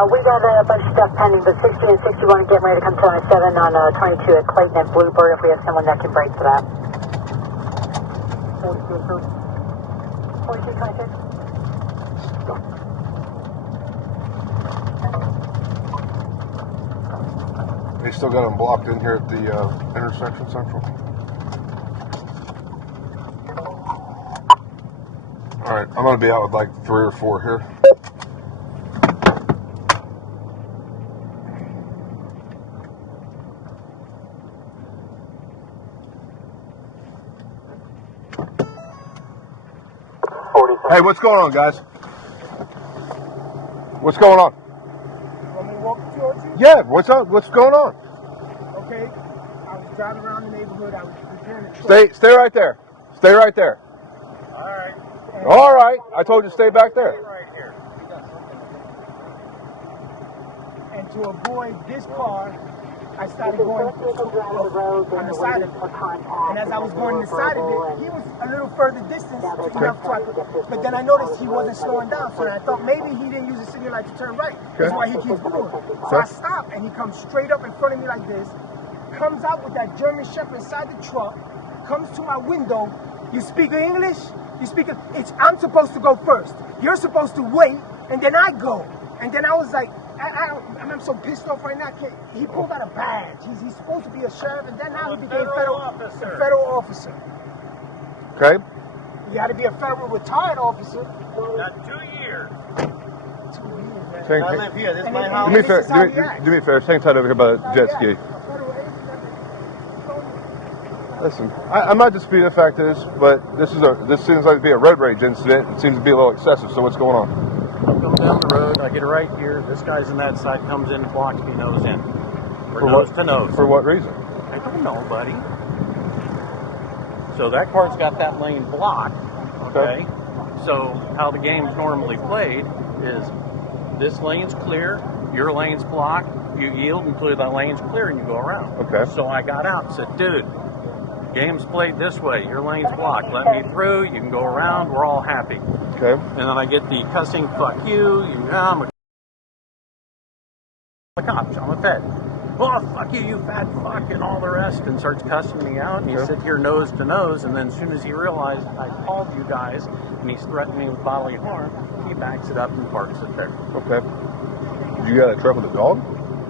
We got a bunch of stuff pending, but 60 and 61 getting ready to come to on 7 on 22 at Clayton and Bluebird if we have someone that can break for that. 42 approved. 42, 26. They still got them blocked in here at the intersection central. Alright, I'm going to be out with like 3 or 4 here. Hey, what's going on, guys? What's going on? You want me to walk towards you? Yeah, what's up? What's going on? Okay. I was driving around the neighborhood. I was repairing the truck. Stay right there. Stay right there. All right. All right. I told you to stay back there. Right here. And to avoid this car, I started going on the side of it. And as I was going on the side of it, he was a little further distance enough so I could, but then I noticed he wasn't slowing down, so I thought maybe he didn't use the signal light to turn right. That's why he keeps going. So I stopped, and he comes straight up in front of me like this, comes out with that German Shepherd inside the truck, comes to my window. You speak English? You speak it? I'm supposed to go first. You're supposed to wait, and then I go. And then I was like, I'm so pissed off right now. He pulled out a badge. He's supposed to be a sheriff, and then now he became a federal officer. Okay. You got to be a federal retired officer. Got 2 years. 2 years, man. Hey, I live here. This is my do house. me a favor. Do me a favor. Hang tight over here by the jet ski. Listen, I'm not disputing the fact is, but this seems like to be a road rage incident. It seems to be a little excessive. So what's going on? I'm going down the road. I get right here. This guy's on that side, comes in, blocks me nose in. For nose what? to nose. For what reason? I don't know, buddy. So that car's got that lane blocked. Okay. So how the game's normally played is this lane's clear, your lane's blocked, you yield until that lane's clear and you go around. Okay. So I got out and said, dude, game's played this way, your lane's blocked, let me through, you can go around, we're all happy. Okay. And then I get the cussing, fuck you, I'm a cop, I'm a fed. Oh, fuck you, you fat fuck, and all the rest, and starts cussing me out, and you sit here nose to nose, and then as soon as he realized I called you guys, and he's threatening me with bodily harm, he backs it up and parks it there. Okay. You got a truck with a dog?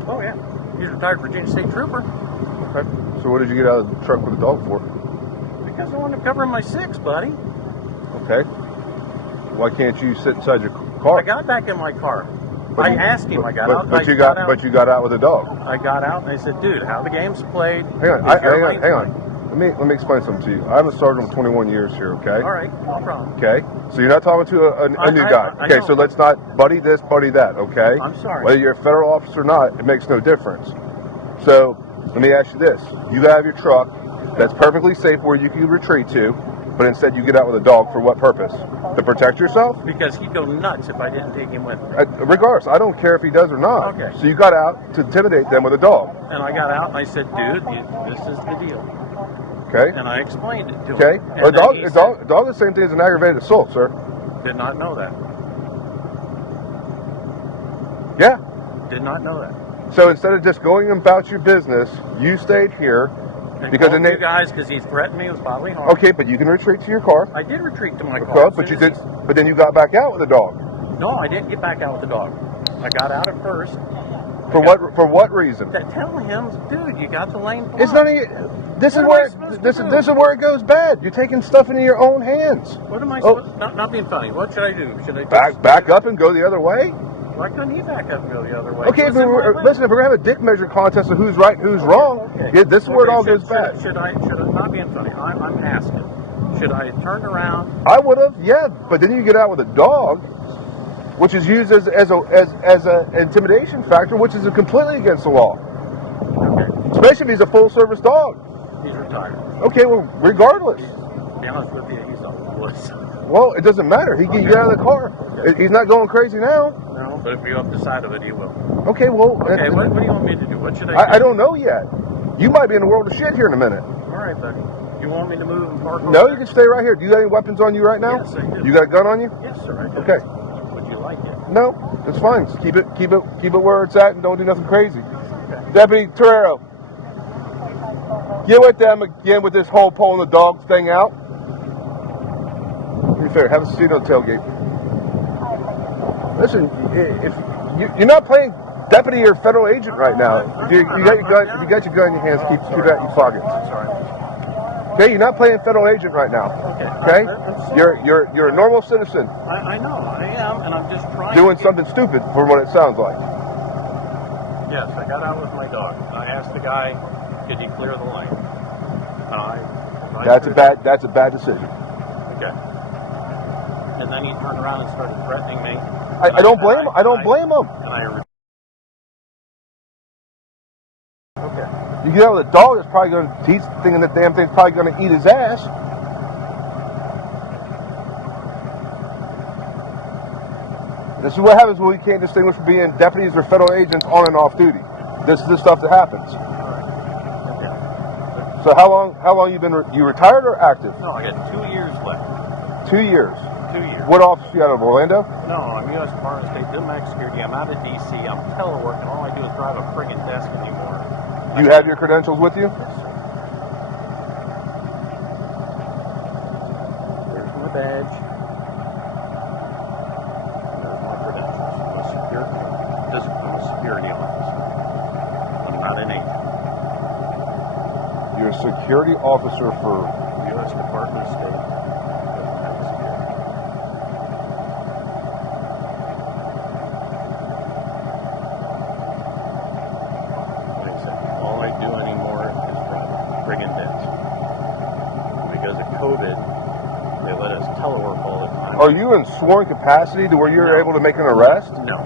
Oh, yeah. He's a retired Virginia State Trooper. Okay. So what did you get out of the truck with a dog for? Because I wanted to cover my 6, buddy. Okay. Why can't you sit inside your car? I got back in my car. I asked him. I got out. But you got out with a dog. I got out and I said, "Dude, how the game's played." Hang on. Hang on. Let me explain something to you. I'm a sergeant with 21 years here. Okay. All right, no problem. Okay. So you're not talking to a new guy. Okay. So let's not buddy this, buddy that. Okay. I'm sorry. Whether you're a federal officer or not, it makes no difference. So let me ask you this: you have your truck that's perfectly safe where you can retreat to, but instead you get out with a dog for what purpose? To protect yourself? Because he'd go nuts if I didn't take him with me. Regardless, I don't care if he does or not. Okay. So you got out to intimidate them with a dog. And I got out and I said, "Dude, this is the deal." Okay. And I explained it to him. Okay. And A dog then he is the same thing as an aggravated assault, sir. Did not know that. Yeah. Did not know that. So instead of just going about your business, you stayed here. And because called you guys, because he threatened me with bodily harm. Okay, but you can retreat to your car. I did retreat to my car. Okay, but you did. But then you got back out with the dog. No, I didn't get back out with the dog. I got out at first. For what reason? Telling him, dude, you got the lane blocked. It's none of this is where it goes bad. You're taking stuff into your own hands. What am I supposed? Not being funny. What should I do? Should I back up and go the other way? Why couldn't he back up and go the other way? Okay, listen, if we're gonna have a dick measure contest of who's right and who's wrong, yeah, this is where it all goes bad. Should I not being funny? I'm asking. Should I turn around? I would have, yeah, but then you get out with a dog, which is used as a intimidation factor, which is completely against the law. Okay. Especially if he's a full service dog. He's retired. Okay, well, regardless. To be honest with you, he's not the voice. Well, it doesn't matter. He can get out of the car. Okay. He's not going crazy now. No, but if you're up the side of it, he will. Okay, well. Okay, what do you want me to do? What should I do? I don't know yet. You might be in the world of shit here in a minute. All right, buddy. You want me to move and park? No, you can stay right here. Do you got any weapons on you right now? Yes, I do. You got a gun on you? Yes, sir. I do. Okay. Would you like it? No, it's fine. Just keep it where it's at, and don't do nothing crazy. Okay. Deputy Torero, get with them again with this whole pulling the dog thing out. To be fair, have a seat on the tailgate. Listen, if you're not playing deputy or federal agent right now. If you got your gun in your hands, keep that in your pocket. Okay, you're not playing federal agent right now. Okay, you're a normal citizen. I know, I am, and I'm just trying. Doing something stupid, for what it sounds like. Yes, I got out with my dog. I asked the guy, "Could you clear the lane?" That's a bad decision. Okay. And then he turned around and started threatening me. I don't blame him. And okay. You get out with a dog that's probably going to, he's thinking that damn thing's probably going to eat his ass. This is what happens when we can't distinguish between deputies or federal agents on and off duty. This is the stuff that happens. Okay. So how long you been, you retired or active? No, I got 2 years left. 2 years? 2 years. What office are you out of, Orlando? No, I'm U.S. Department of State, Max Security. I'm out of D.C. I'm teleworking. All I do is drive a friggin' desk anymore. Do you have your credentials with you? Yes, sir. There's my badge. There's my credentials. I'm a security officer. I'm not an agent. You're a security officer for U.S. Department of State. Are you in sworn capacity to where you're able to make an arrest? No.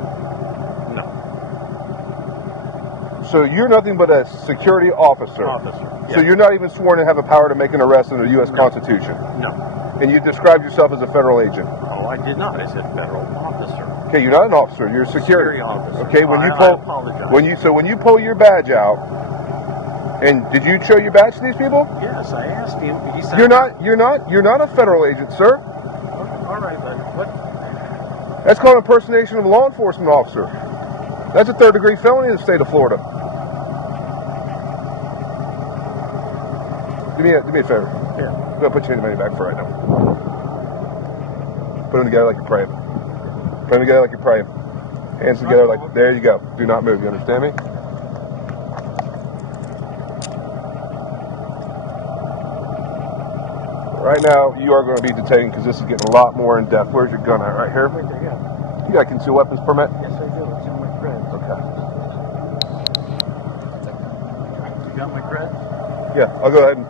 So you're nothing but a security officer. Yes. So you're not even sworn to have a power to make an arrest under the U.S. Constitution? No. And you described yourself as a federal agent? Oh, I did not. I said federal officer. Okay, you're not an officer. You're a security officer. Okay, when you pull your badge out, and did you show your badge to these people? Yes, I asked him. He said, You're not a federal agent, sir. All right, then. What? That's called impersonation of a law enforcement officer. That's a third-degree felony in the state of Florida. Do me a favor. Yeah. I'm gonna put you in the money bag for right now. Put them together like you're praying. Put them together like you're praying. Hands together like, there you go. Do not move. You understand me? Right now, you are going to be detained because this is getting a lot more in depth. Where's your gun at? Right here? Right there, yeah. You got a concealed weapons permit? Yes, I do. It's in my creds. Okay. You got my creds? Yeah, I'll go ahead and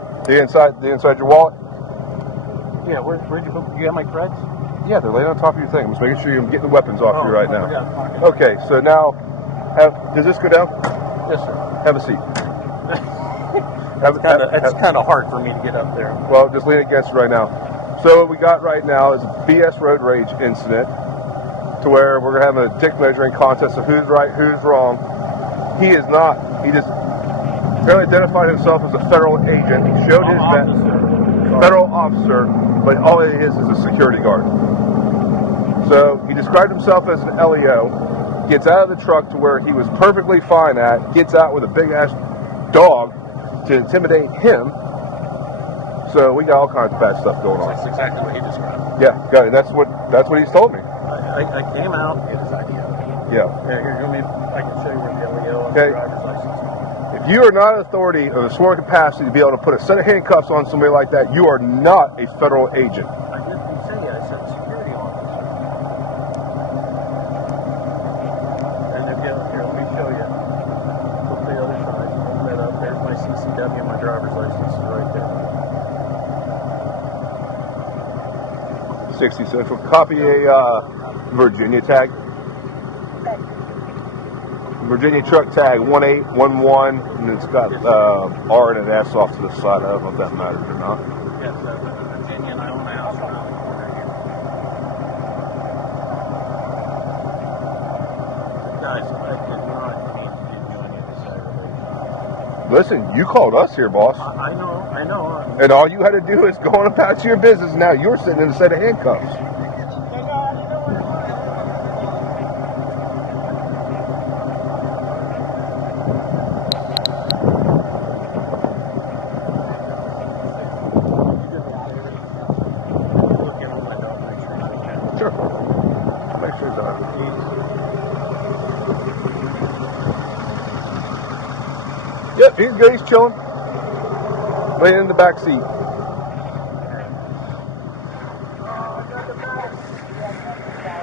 inside your wallet? Yeah, where'd you go? You got my creds? Yeah, they're laying on top of your thing. I'm just making sure you're getting the weapons off you right now. Yeah, okay, so now, does this go down? Yes, sir. Have a seat. It's kind of hard for me to get up there. Well, just lean against it right now. So what we got right now is a BS road rage incident to where we're going to have a dick measuring contest of who's right, who's wrong. He is not. He just apparently identified himself as a federal agent. He showed his federal officer, but all it is a security guard. So he described himself as an LEO, gets out of the truck to where he was perfectly fine at, gets out with a big-ass dog to intimidate him. So we got all kinds of bad stuff going on. That's exactly what he described. Yeah, got it. That's what he's told me. I came out to get his ID. Yeah. Here, I can show you where the LEO and okay. the driver's license. If you are not an authority of a sworn capacity to be able to put a set of handcuffs on somebody like that, you are not a federal agent. I didn't say I said security officer. And if here, let me show you. Look the other side. Hold that up. There's my CCW and my driver's license is right there. 60 Central. Copy a Virginia tag. Virginia truck tag 1811, and it's got R and an S off to the side. I don't know if that matters or not. Yes, I live in Virginia and I own a house around the corner here. Guys, I did not mean to do any of this aggravation. Listen, you called us here, boss. I know. And all you had to do is go on about your business. Now you're sitting in a set of handcuffs. Sure. Make sure he's on. Yep, he's good. He's chilling. Laying in the back seat.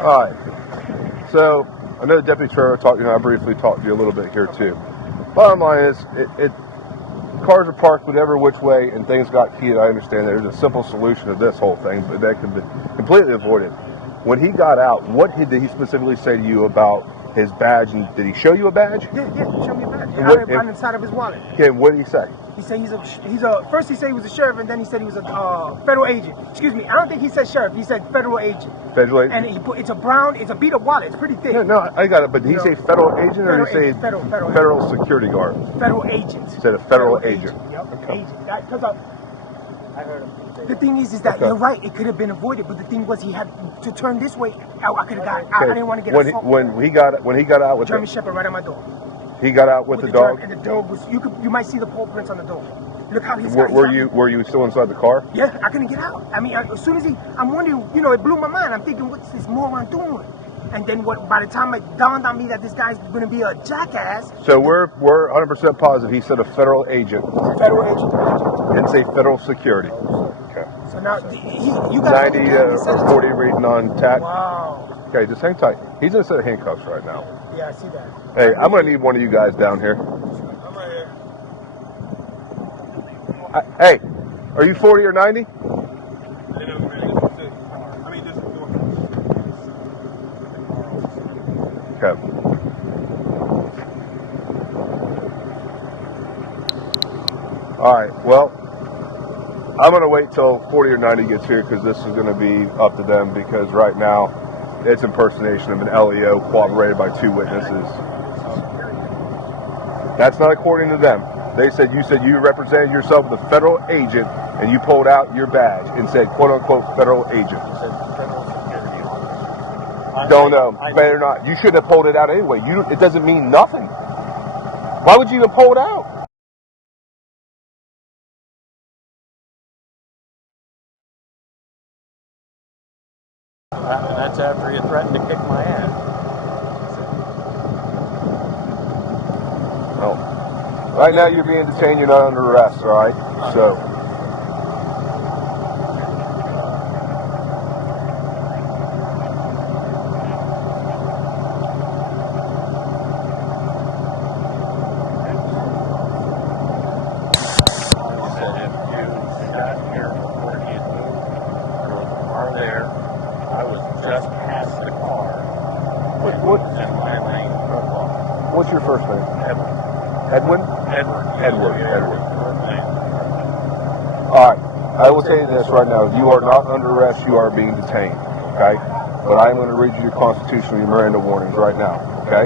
All right. So I know the deputy trailer talked. I briefly talked to you a little bit here too. Bottom line is, cars are parked whatever which way, and things got keyed. I understand there's a simple solution to this whole thing, but that can be completely avoided. When he got out, what did he specifically say to you about his badge? And did he show you a badge? Yeah, he showed me a badge. And what- I found inside of his wallet. Okay, what did he say? He said first he said he was a sheriff, and then he said he was a federal agent. Excuse me, I don't think he said sheriff, he said federal agent. Federal agent? And it's a beat up wallet, it's pretty thick. Yeah, no, I got it, but did he say federal agent or did he say federal security guard? Federal agent. He said a federal agent. Yep, Okay. agent. Because I heard him. The thing is that Okay. you're right, it could have been avoided, but the thing was he had to turn this way. I could have got, I didn't want to get assaulted. When he got out with German Shepherd right at my door. he got out with the dog. And the dog was, you might see the paw prints on the dog. Look how he's Were you still inside the car? Yeah, I couldn't get out. I mean, as soon as I'm wondering, it blew my mind. I'm thinking, what's this moron doing? And then by the time it dawned on me that this guy's going to be a jackass. So we're 100% positive he said a federal agent. Federal agent. Didn't say federal security. Okay. So now, you got 90 or 40 reading on tach. Wow. Okay, just hang tight. He's in a set of handcuffs right now. Yeah, I see that. Hey, I'm going to need one of you guys down here. I'm right here. Hey, are you 40 or 90? Okay. All right, well, I'm going to wait till 40 or 90 gets here because this is going to be up to them because right now it's impersonation of an LEO corroborated by 2 witnesses. That's not according to them. They said you represented yourself with a federal agent and you pulled out your badge and said quote unquote federal agent. Don't know. Better not. You shouldn't have pulled it out anyway. It doesn't mean nothing. Why would you even pull it out? That's after you threatened to kick my ass. Oh. Right now you're being detained. You're not under arrest. All right. So. What's your first name? Edwin? Edward. All right. I will tell you this right now. You are not under arrest. You are being detained. Okay? But I am going to read you your constitutional, your Miranda warnings right now. Okay?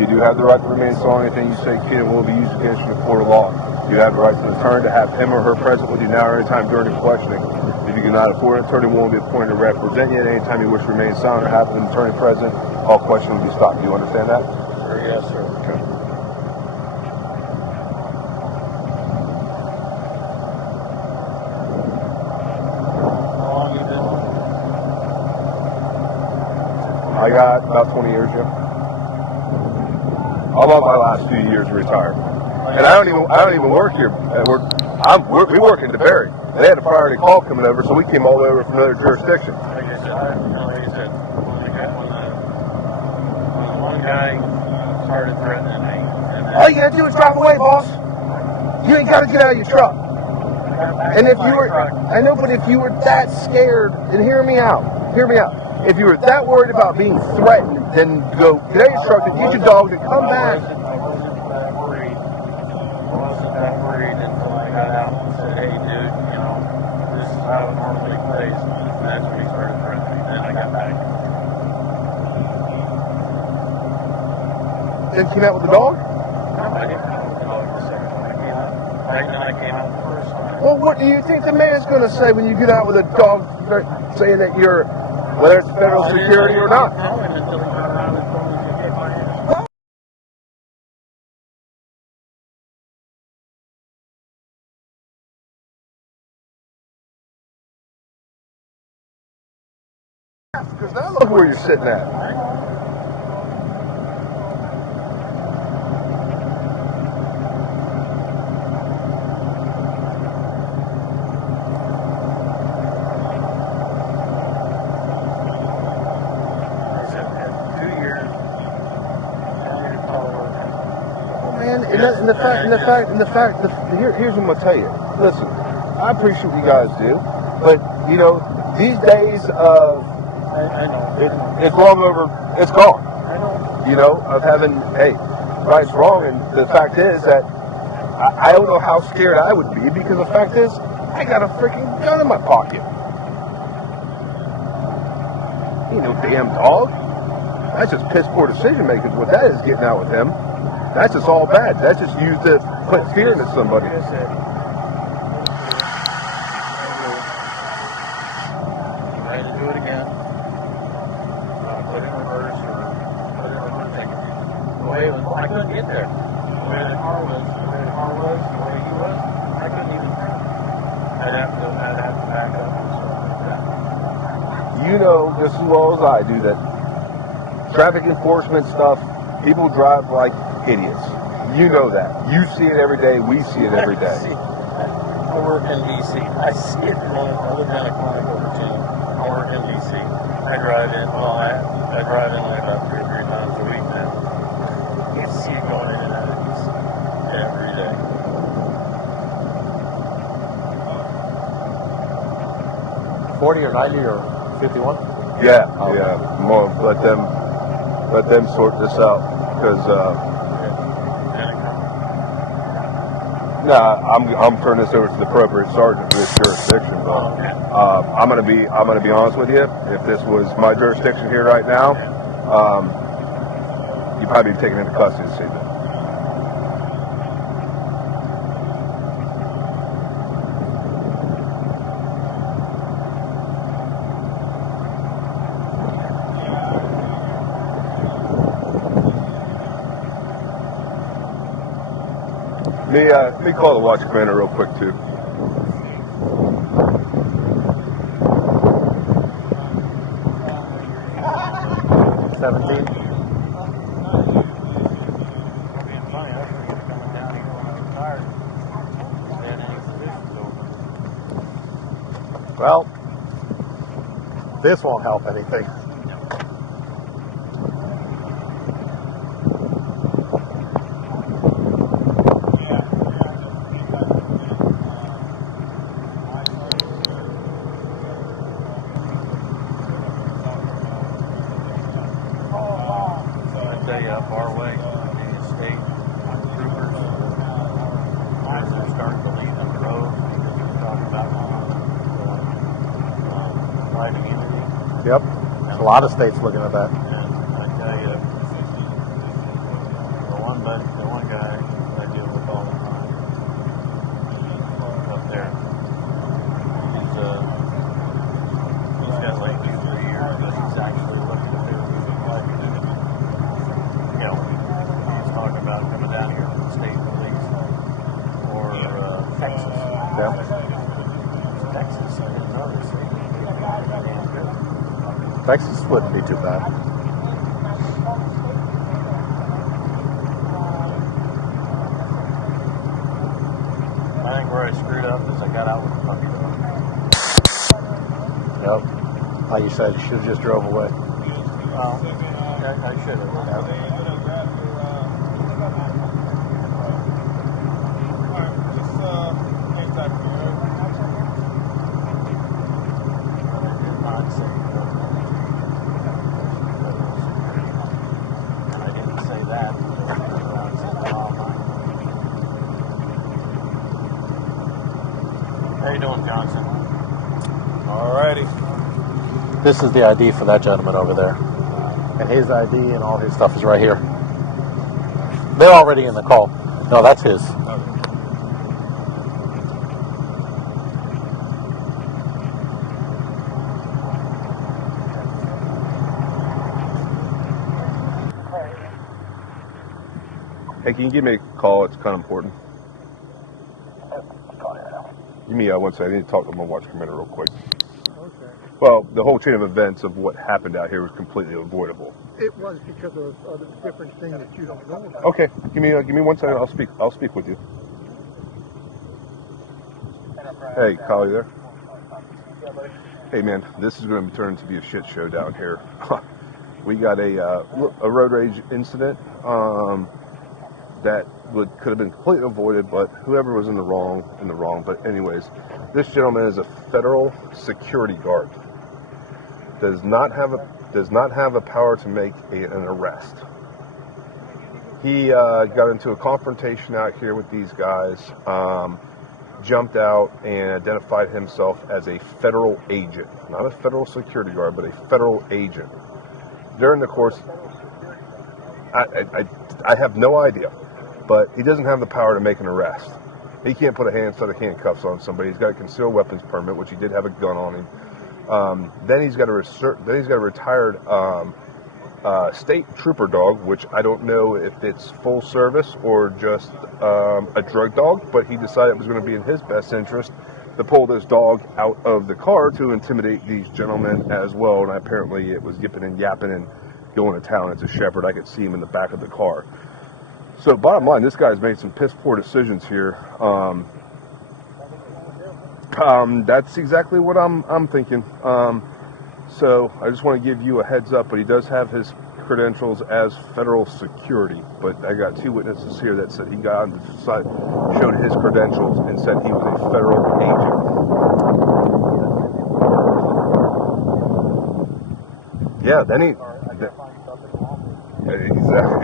You do have the right to remain silent. Anything you say can and will be used against you in a court of law. You have the right to an attorney to have him or her present with you now or any time during the questioning. If you cannot afford an attorney, will be appointed to represent you at any time you wish to remain silent or have an attorney present. All questions will be stopped. Do you understand that? Yes, sir. Okay. How long you been? I got about 20 years, yeah. I'm on my last few years retired. And I don't even work here. We work in DeBerry. They had a priority call coming over, so we came all the way over from another jurisdiction. Like I said, when the one guy started threatening me. All you gotta do is drive away, boss. You ain't gotta get out of your truck. And if you were, I know, but if you were that scared, and hear me out. If you were that worried about being threatened, then go get out of your truck, and get your dog, and come back. I wasn't that worried until I got out and said, hey, dude, this is how it normally plays. And that's when he started threatening. Then I got back. Then came out with the dog? I didn't have a dog the second time I came out. Right when I came out the first time. Well, what do you think the man's going to say when you get out with a dog saying that you're, whether it's federal security or not? I didn't know him until he turned around and told me to get my ass. Because now look where you're sitting at. And the fact, here's what I'm gonna tell you. Listen, I appreciate what you guys do, but you know, these days of it's long over, it's gone. You know, of having, hey, right's wrong, and the fact is that I don't know how scared I would be, because the fact is I got a freaking gun in my pocket. Ain't no damn dog. That's just piss poor decision making. What that is getting out with him. That's just all bad. That's just used to put fear into somebody. Like I said, you ready to do it again? Put in reverse or put in reverse. The way it was, I couldn't get there. The way the car was, the way he was, I couldn't even. I'd have to back up and stuff like that. You know just as well as I do that traffic enforcement stuff, people drive like idiots. You know that. You see it every day. We see it every day. I work in D.C. I see it. I live in a clinic over 10. I work in D.C. I drive in. Well, I drive in like about 2 or 3 times a week now. You see it going in and out of D.C. every day. $40 or $90 or $51? Yeah, yeah. More let them sort this out, because. I'm turning this over to the appropriate sergeant for this jurisdiction. But I'm gonna be honest with you. If this was my jurisdiction here right now, you'd probably be taken into custody this evening. Let me call the watch commander real quick too. Well, this won't help anything. Far away, the state troopers, as they're starting to leave on the road, we're talking about right immunity. Yep, there's a lot of states looking at that. And I tell you, the one guy I deal with all the time up there, he's got like 2-3 years, but he's actually looking at their life immunity. You know, he's talking about coming down here from the state police or Texas. Yeah. Texas, I didn't know this. Texas wouldn't be too bad. I think where I screwed up is I got out with the puppy dog. Yep. Like you said, you should have just drove away. Well, I should have. Yeah. How you doing, Johnson? Alrighty. This is the ID for that gentleman over there. And his ID and all his stuff is right here. They're already in the call. No, that's his. Hey, can you give me a call? It's kind of important. Give me one second. I need to talk to my watch commander real quick. Okay. Well, the whole chain of events of what happened out here was completely avoidable. It was because of a different thing that you don't know about. Okay, give me 1 second. I'll speak with you. Hey, Kyle, you there? Hey, man, this is going to turn into be a shit show down here. We got a road rage incident that could have been completely avoided, but whoever was in the wrong. But anyways, this gentleman is a federal security guard. Does not have a power to make an arrest. He got into a confrontation out here with these guys, jumped out and identified himself as a federal agent, not a federal security guard, but a federal agent. During the course, I have no idea, but he doesn't have the power to make an arrest. He can't put a set of handcuffs on somebody. He's got a concealed weapons permit, which he did have a gun on him. Then he's got a retired state trooper dog, which I don't know if it's full service or just a drug dog, but he decided it was going to be in his best interest to pull this dog out of the car to intimidate these gentlemen as well. And apparently it was yipping and yapping and going to town. It's a shepherd. I could see him in the back of the car. So bottom line, this guy's made some piss poor decisions here. That's exactly what I'm thinking. So I just want to give you a heads up, but he does have his credentials as federal security. But I got 2 witnesses here that said he got on the side, showed his credentials, and said he was a federal agent. Yeah, then he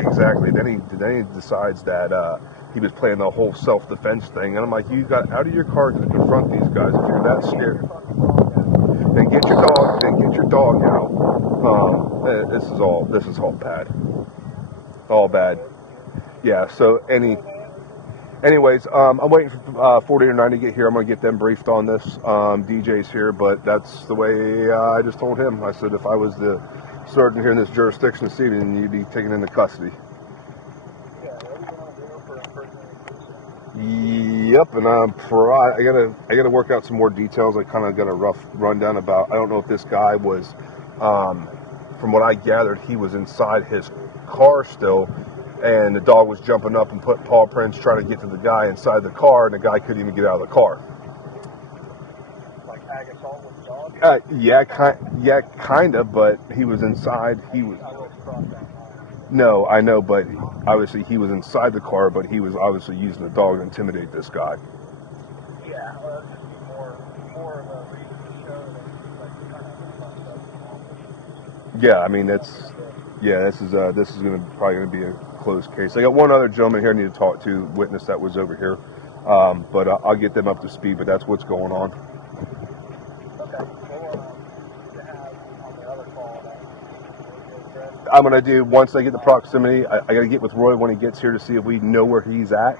exactly. Then he decides that he was playing the whole self-defense thing, and I'm like, you got out of your car to confront these guys if you're that scared. Then get your dog out. This is all bad. All bad. Yeah, so anyways, I'm waiting for 40 or 90 to get here. I'm going to get them briefed on this. DJ's here, but that's the way I just told him. I said if I was the sergeant here in this jurisdiction this evening, you'd be taken into custody. Yep, and I gotta work out some more details. I kind of got a rough rundown about. I don't know if this guy was, from what I gathered, he was inside his car still, and the dog was jumping up and put paw prints trying to get to the guy inside the car, and the guy couldn't even get out of the car. Like ag assault with the dog? Yeah, kind of, but he was inside. No, I know, but obviously he was inside the car, but he was obviously using the dog to intimidate this guy. Yeah, well, that'd just be more of a reason to show that like kind of. Yeah, I mean this is probably going to be a closed case. I got one other gentleman here I need to talk to, witness that was over here, but I'll get them up to speed. But that's what's going on. Okay. On the other call. I'm going to do, once I get the proximity, I got to get with Roy when he gets here to see if we know where he's at,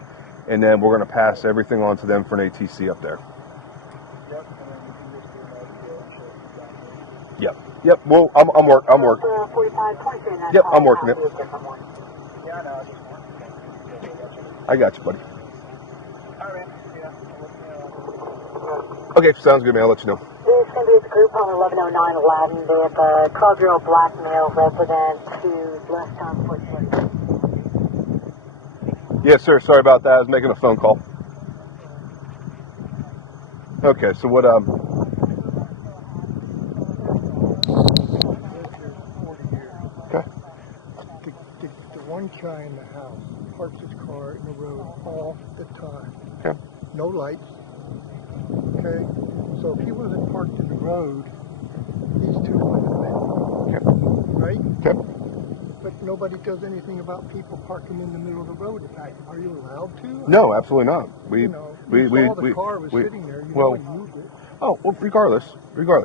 and then we're going to pass everything on to them for an ATC up there. Yep. Well, I'm working. Yep, I'm working it. I got you, buddy. Okay, sounds good, man. I'll let you know. This is going to be a group on 1109 Aladdin. They have a 12-year-old black male resident who's left on foot. Yes, sir. Sorry about that. I was making a phone call. Okay, so what, Okay. The one guy in the house parks his car in the road all the time. Okay. No lights. Okay. So if he wasn't parked in the road, these two wouldn't have met. Okay. Right? Okay. But nobody does anything about people parking in the middle of the road. Are you allowed to? No, absolutely not. You saw the car was sitting there. You moved it. Oh, well, regardless.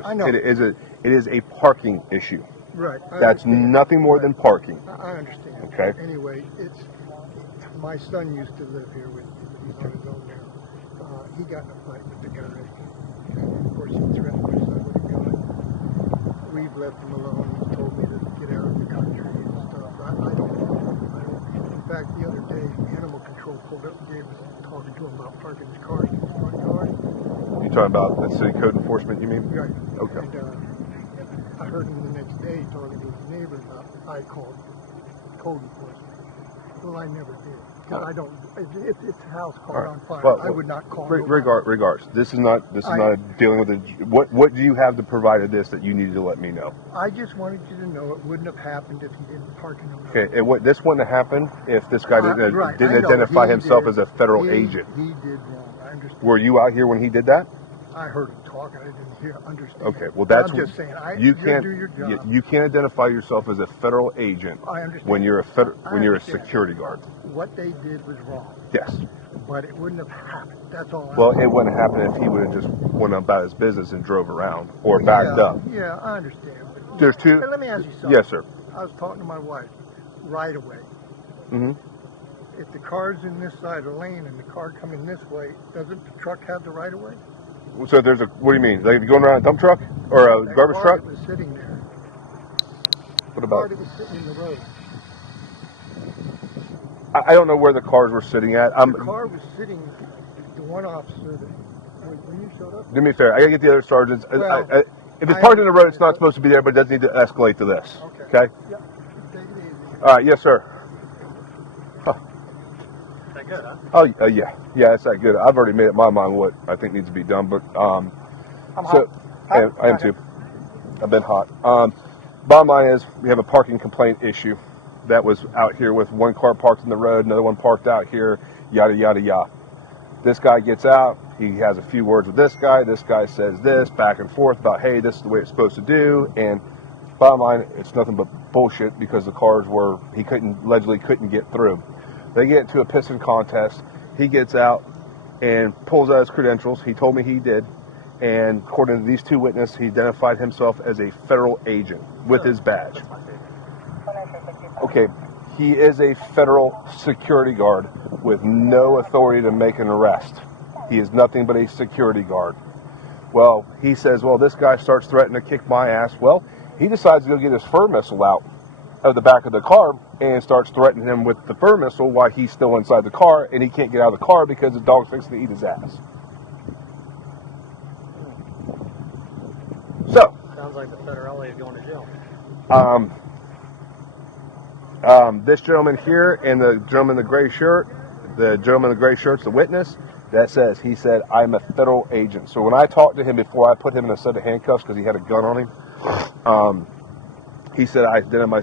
I know. It is a parking issue. Right. That's nothing more than parking. I understand. Okay. Anyway, my son used to live here with he's on his own now. He got in a fight with the guy. And of course, he threatened my son with a gun. We've left him alone. He's told me to get out of the country and stuff. I don't. In fact, the other day, Animal Control pulled up and gave us talking to him about parking his cars in his front yard. You talking about the city code enforcement, you mean? Right. Okay. And, heard him the next day talking to his neighbor about I called code enforcement. Well, I never did. Because I don't. If it's a house caught on fire, Well, I would not call. Regards. This is not dealing with it. What do you have to provide of this that you needed to let me know? I just wanted you to know it wouldn't have happened if he didn't park in the road. Okay, this wouldn't have happened if this guy didn't I know, identify he himself did. as a federal agent. He did wrong. I understand. Were you out here when he did that? I heard him talking. I didn't understand. Okay, well that's I'm just saying. You can't do your job. You can't identify yourself as a federal agent I understand. when you're a security guard. What they did was wrong. Yes. But it wouldn't have happened. That's all. Well, it wouldn't happen if he would have just went about his business and drove around or backed up. Yeah, I understand. But There's two. Hey, let me ask you something. Yes, sir. I was talking to my wife. Right away. Mm-hmm. If the car's in this side of the lane and the car coming this way, doesn't the truck have the right of way? So there's a. What do you mean? Like going around a dump truck or a That garbage car truck? that was sitting there. What The car about? that was sitting in the road. I don't know where the cars were sitting at. The car was sitting. The one officer that when you showed up. Do me a favor. I gotta get the other sergeants. Well, if it's parked in the road, it's not supposed to be there, but it does need to escalate to this. Okay. Okay. Yeah. Take it easy. All right. Yes, sir. That good, huh? Oh, yeah. Yeah, it's that good. I've already made up my mind what I think needs to be done, but I'm so hot. I am too. I've been hot. Bottom line is we have a parking complaint issue that was out here with one car parked in the road, another one parked out here, yada yada yada. This guy gets out. He has a few words with this guy. This guy says this back and forth about, hey, this is the way it's supposed to do. And bottom line, it's nothing but bullshit because the cars he allegedly couldn't get through. They get into a pissing contest. He gets out and pulls out his credentials. He told me he did. And according to these two witnesses, he identified himself as a federal agent with his badge. Okay, he is a federal security guard with no authority to make an arrest. He is nothing but a security guard. Well, he says, well, this guy starts threatening to kick my ass. Well, he decides to go get his fur missile out of the back of the car and starts threatening him with the fur missile while he's still inside the car and he can't get out of the car because the dog's fixing to eat his ass. So, Sounds like the federale is going to jail. this gentleman here and the gentleman in the gray shirt, the witness, he said, I'm a federal agent. So when I talked to him before I put him in a set of handcuffs because he had a gun on him, he said I identify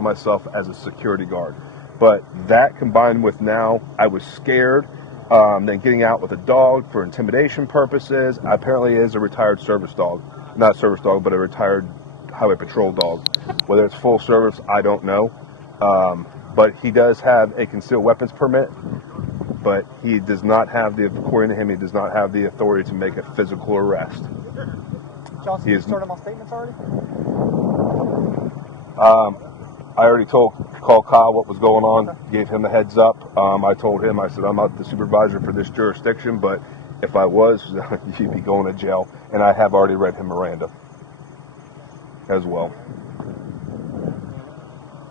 myself as a security guard. But that combined with now I was scared, then getting out with a dog for intimidation purposes. Apparently is a retired service dog. Not a service dog, but a retired highway patrol dog. Whether it's full service, I don't know. But he does have a concealed weapons permit, but he does not have according to him, he does not have the authority to make a physical arrest. Johnson, you started my statements already? I already called Kyle what was going on, gave him a heads up. I told him, I said, I'm not the supervisor for this jurisdiction, but if I was, you'd be going to jail. And I have already read him Miranda as well.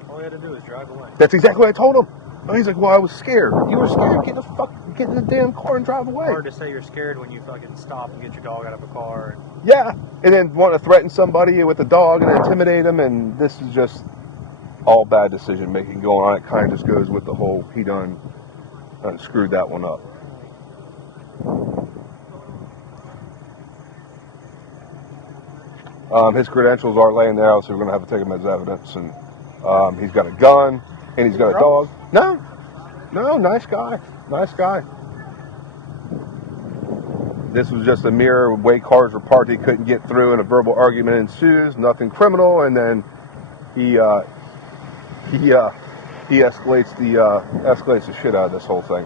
All you had to do is drive away. That's exactly what I told him. He's like, well, I was scared. You were scared? Get in the damn car and drive away. Hard to say you're scared when you fucking stop and get your dog out of a car. Yeah, and then want to threaten somebody with a dog and intimidate him, and this is just all bad decision making going on. It kind of just goes with the whole he done screwed that one up. His credentials are laying there, so we're going to have to take him as evidence. And he's got a gun, and he's got a dog. No, nice guy. This was just a mere way cars were parked. He couldn't get through, and a verbal argument ensues. Nothing criminal, and then he escalates the shit out of this whole thing.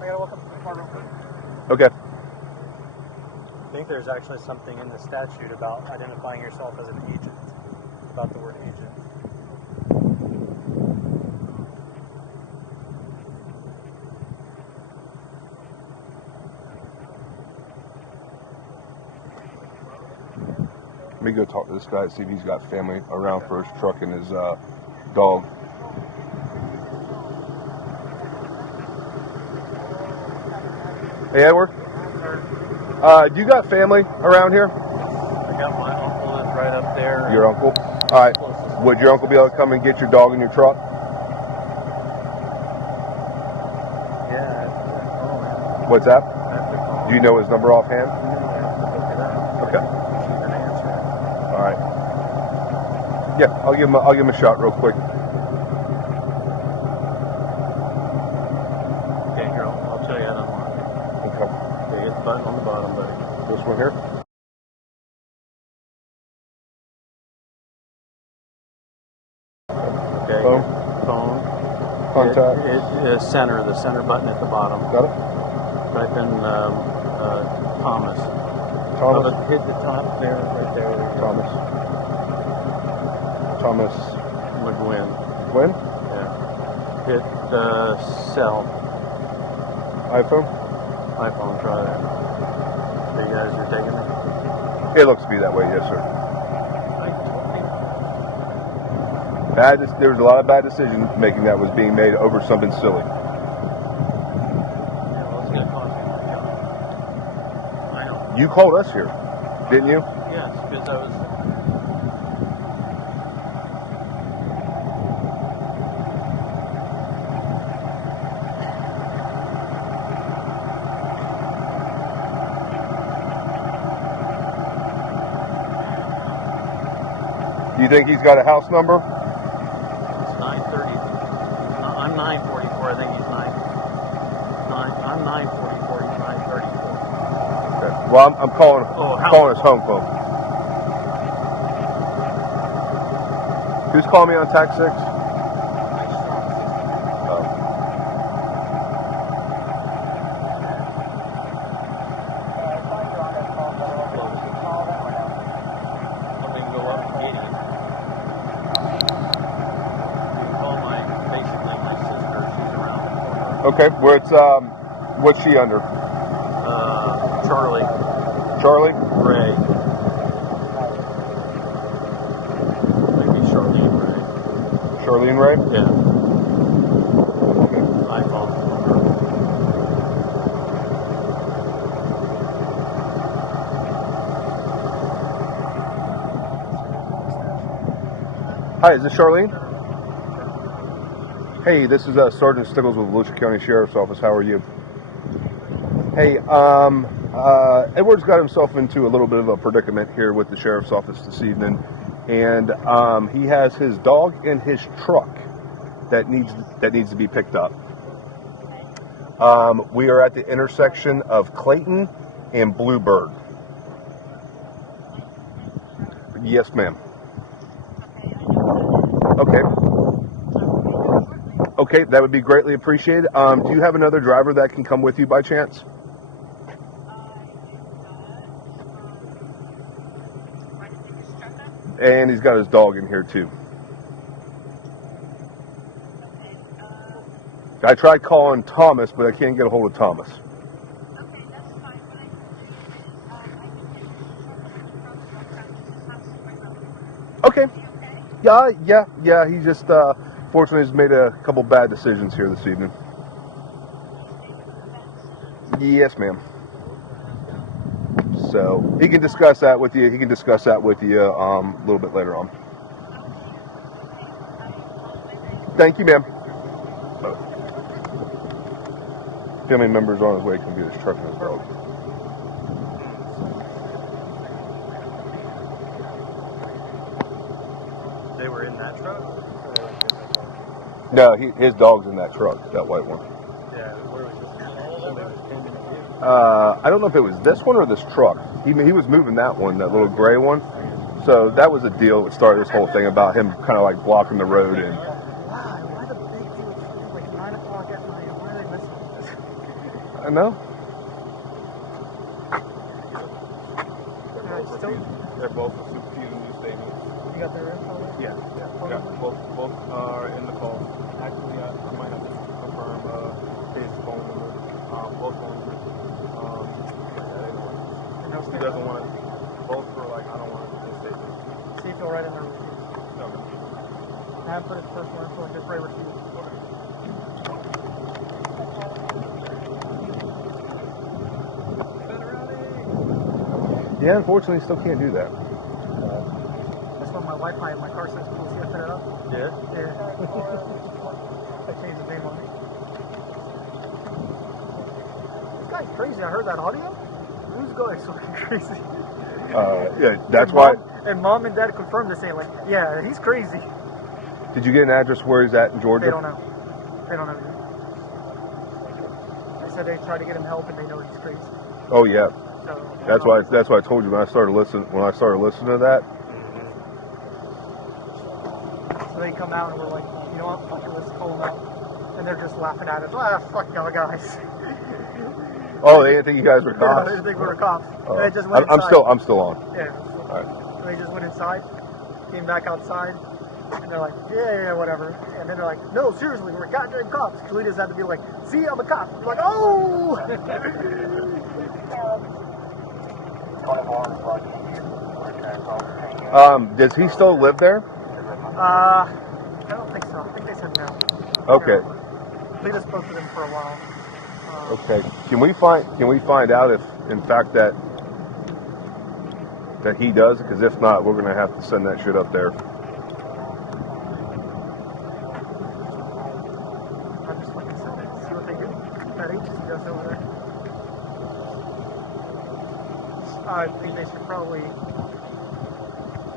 I gotta walk up to the car real quick. Okay. I think there's actually something in the statute about identifying yourself as an agent, about the word agent. Let me go talk to this guy and see if he's got family around for his truck and his dog. Hey, Edward. Do you got family around here? got my uncle that's right up there. Your uncle? All right. Would your uncle be able to come and get your dog in your truck? Yeah, I have to call him. What's that? I have to call Do you know his number offhand? him. I have to look it up. Okay. She's gonna answer it. All right. Yeah, I'll give him a shot real quick. Okay, here, I'll show you how to unlock it. Okay. Okay, hit the button on the bottom, buddy. This one here. Okay. Phone. Phone. Contact. The center button at the bottom. Got it? Type in Thomas. Thomas. Hit the top there, right there. Thomas. Thomas. McGuinn. When? Yeah. Hit cell. iPhone? iPhone, try that. So you guys are taking it? It looks to be that way, yes, sir. There was a lot of bad decision making that was being made over something silly. Yeah, well, it's going to cost you my job. I know. You called us here, didn't you? Yes, because I was... Do you think he's got a house number? It's 9:30. I'm 9:44. I think he's 9. I'm 9:44. He's 9:34. Okay. Well, I'm calling his home phone. Who's calling me on tax 6? Oh. Let me go up immediately. You can call basically my sister. She's around the corner. Okay. What's she under? Charlie. Charlie? Ray. Maybe Charlene Ray. Charlene Ray? Yeah. iPhone. Hi, is this Charlene? Hey, this is Sergeant Stiggles with Volusia County Sheriff's Office. How are you? Hey, Edward's got himself into a little bit of a predicament here with the Sheriff's Office this evening, and he has his dog in his truck that needs to be picked up. We are at the intersection of Clayton and Bluebird. Yes, ma'am. Okay. Okay, that would be greatly appreciated. Do you have another driver that can come with you by chance? And he's got his dog in here too. I tried calling Thomas, but I can't get a hold of Thomas. Okay. Yeah. He just fortunately has made a couple bad decisions here this evening. Yes, ma'am. So he can discuss that with you. A little bit later on. Thank you, ma'am. Family members on his way can get his truck and his dog. They were in that truck? No, his dog's in that truck, that white one. Yeah, where was this? Somebody was tending to it. I don't know if it was this one or this truck. He was moving that one, that little gray one. So that was a deal that started this whole thing about him kind of like blocking the road. And Why the big deal? It's like 9 o'clock at night. Why are they listening to this? I know. They're both superseding new statements. You got their info? Yeah. Both are in the call. Actually, I might have to confirm his phone number. Both phone numbers. He doesn't want to. Both for like, I don't want to do statements. See if they'll write in their receipt. No. Have put his personal info in his right receipt. Yeah, unfortunately, still can't do that. Wi-Fi in my car says cool. See, I set it up. Yeah. Yeah. I changed the name on it. This guy's crazy. I heard that audio. This guy's fucking crazy. Yeah, that's why. And mom and dad confirmed the same. Like, yeah, he's crazy. Did you get an address where he's at in Georgia? They don't know. They don't know yet. They said they tried to get him help, and they know he's crazy. Oh yeah. So, That's why I told you when I started listening to that. So they come out and we're like, you know what, fuck it, let's call them out. And they're just laughing at us. Ah, fuck y'all guys. Oh, they didn't think you guys were They cops. didn't think we were cops. Oh. They just went I'm inside. still on. Yeah. All right. So they just went inside, came back outside, and they're like, yeah, whatever. And then they're like, no, seriously, we're goddamn cops. Kalidas had to be like, see, I'm a cop. We're like, oh! Does he still live there? I don't think so. I think they said no. Okay. They just spoke to them for a while. Okay. Can we find out if, in fact, that he does? Because if not, we're gonna have to send that shit up there. I'll just fucking send it. See what they do. That agency does over there. I think they should probably.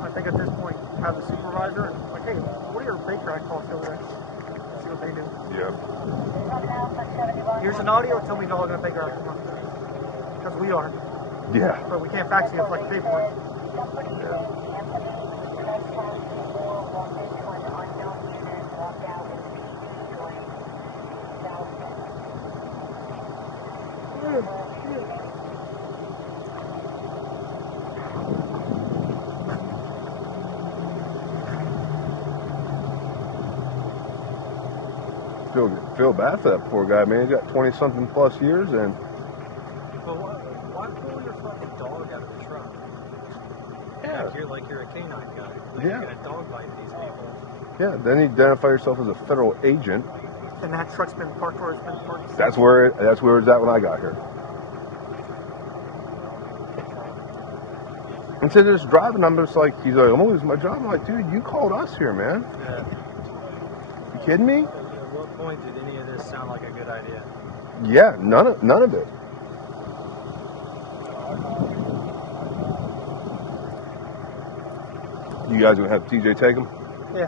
I think at this point have the supervisor and like, hey, what are your Baker Act costs over there? See what they do. Yeah. Here's an audio. Tell me y'all are gonna Baker Act them because we are, Yeah. but we can't fax you up like pay for it. Feel bad for that poor guy, man. He's got 20-something plus years, and But why pull your fucking dog out of the truck? yeah, Like you're a canine guy. Like Yeah. You're gonna dog bite these people. yeah. Then you identify yourself as a federal agent. And that truck's been parked where it's been parked. That's where it was at when I got here. And so just driving, I'm just like, he's like, I'm gonna lose my job. I'm like, dude, you called us here, man. Yeah. You kidding me? At what point did any of this sound like a good idea? Yeah, none of it. You guys gonna have TJ take him? Yeah.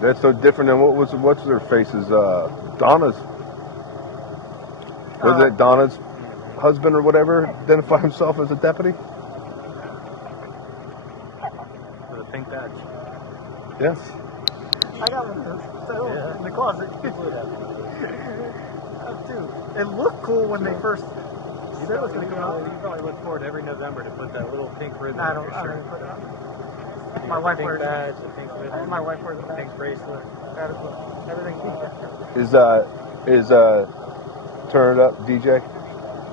That's so different than what's their faces? Donna's. Was it Donna's husband or whatever identify himself as a deputy? With a pink badge. Yes. I got one of those. So, in the closet. Dude, it looked cool when they first said it was going to come out. You probably look forward every November to put that little pink ribbon I on don't your even shirt. put it on. You My got wife the pink wears badge, the pink ribbon, it. My wife wears a the badge. pink bracelet. That is what everything. Is Turn It Up DJ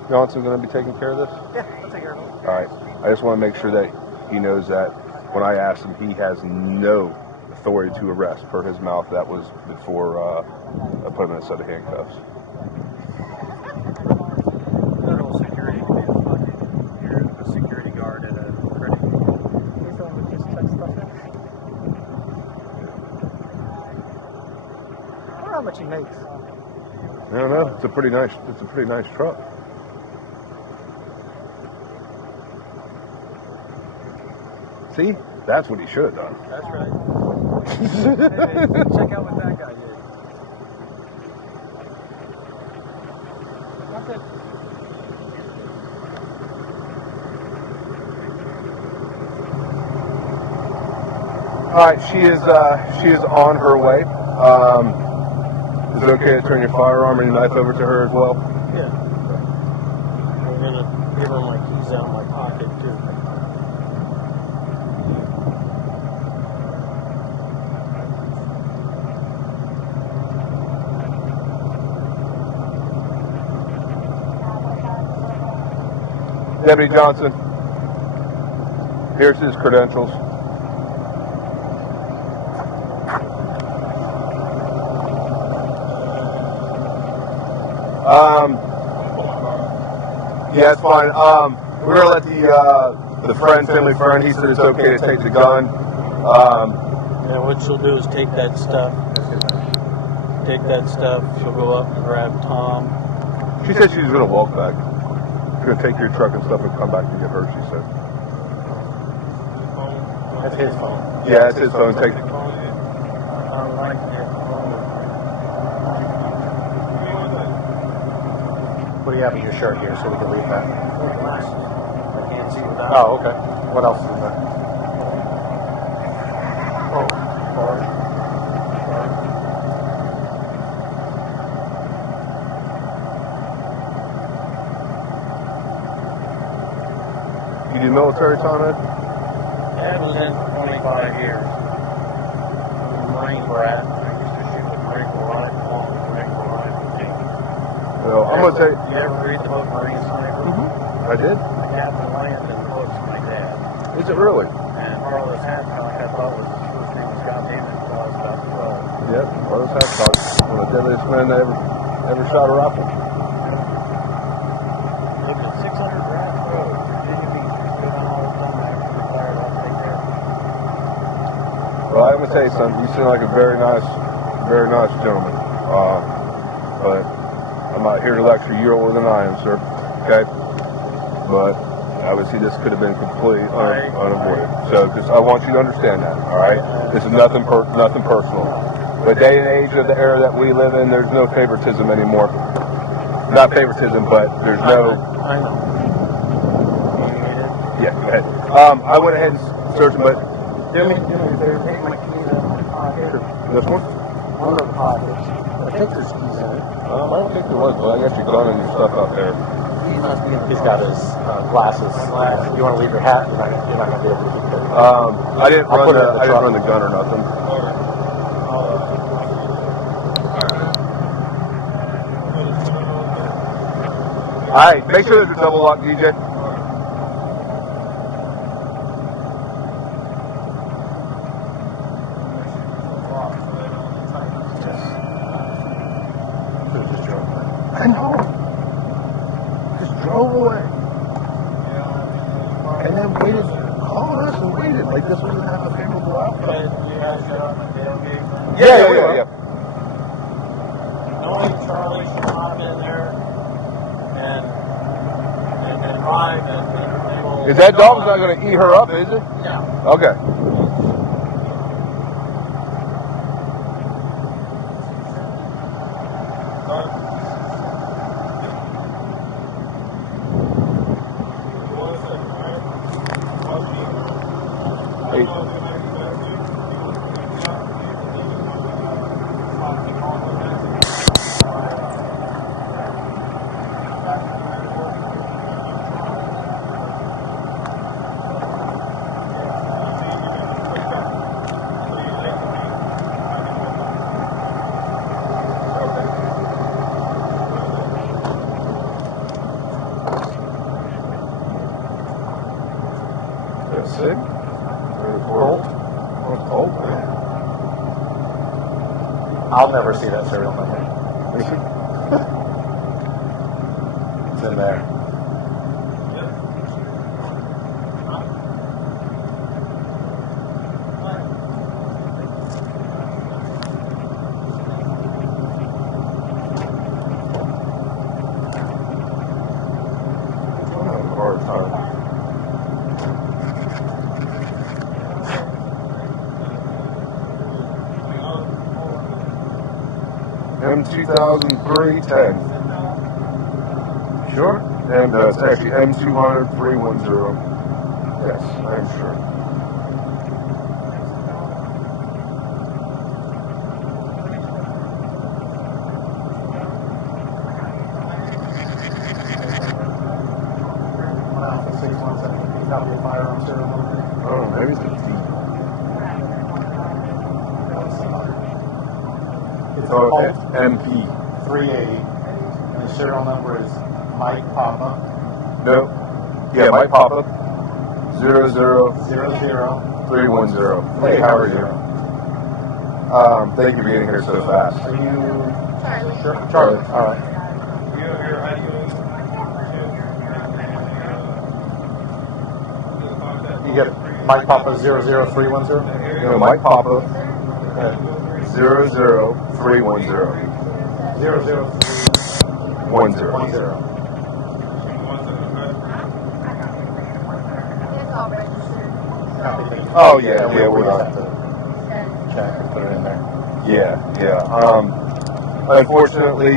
Johnson going to be taking care of this? Yeah, I'll take care of it. All right. I just want to make sure that he knows that when I asked him, he has no authority to arrest per his mouth. That was before I put him in a set of handcuffs. Federal security can be a fucking. You're a security guard at a credit union. He's the one that just checks stuff in. I don't know how much he makes. I don't know. It's a pretty nice truck. See, that's what he should have done. That's right. Hey, check out what that guy did. That's it. All right, she is on her way. Is it okay to turn your firearm and your knife over to her as well? Yeah. I'm gonna give her my keys out of my pocket too. Deputy Johnson, here's his credentials. Yeah, it's fine. We're gonna let the the family friend, he said it's okay to take the gun. Yeah, what she'll do is take that stuff. She'll go up and grab Tom. She said she was going to walk back. She's going to take your truck and stuff and come back and get her, she said. That's his phone. Yeah, that's his phone. Take What do you have in your shirt here so we can leave that? I can't see without. Oh, okay. What else is in there? You do military time, Ed? Dad was in for 25 years. I'm a Marine brat. I used to shoot with Marine Corps rifle, along with Marine Corps rifle team. Well, I'm going to say... You ever read the book Marine Sniper? I did? The captain landed in the book's my dad. Is it really? And Carlos Hancock, I thought was his first name was Scott Damon until I was about 12. Yep, Carlos Hancock. One of the deadliest men that ever shot a rifle. Lived at 600 Grass Road, Virginia Beach. Lived on all the time after he retired, I'll take care of it. Well, I'm going to tell you something. You seem like a very nice gentleman. But I'm not here to lecture you more than I am, sir. Okay? But obviously this could have been completely unavoided. So just I want you to understand that, all right? This is nothing personal. The day and age of the era that we live in, there's no favoritism anymore. Not favoritism, but there's no... I know. Yeah, go ahead. I went ahead and searched them, but... Do me a favor, take my keys out of my pocket. This one? One of the pockets. I think there's keys in it. I don't think there was, but I got your gun and your stuff out there. He's got his glasses. You want to leave your hat? You're not going to be able to keep it. I didn't run the gun or nothing. All right, make sure there's a double lock, DJ. I know. Just drove away. And then waited, called us and waited. Like this was going to have a favorable outcome. Yeah. Knowing Charlie should hop in there and drive, and they will... Is that dog's not going to eat her up, is it? Yeah. Okay. That's it. Cold. Cold. I'll never see that serial number. It's in there. Hard time. M2003-10. Sure? And it's actually M200-310. Yes, I'm sure. Copy of firearm serial number. Oh, maybe it's a D. It's Oh, Colt it's MP. 380, and the serial number is Mike Papa. Nope. Yeah, Mike Papa. 00310. Hey, how are you? Thank you for getting here so fast. Are you sure? Charlie. All right. You get Mike Papa 00310. No, Mike Papa Okay. 00310. 00310. Oh yeah, we're done. Check, put it in there. Yeah. Unfortunately,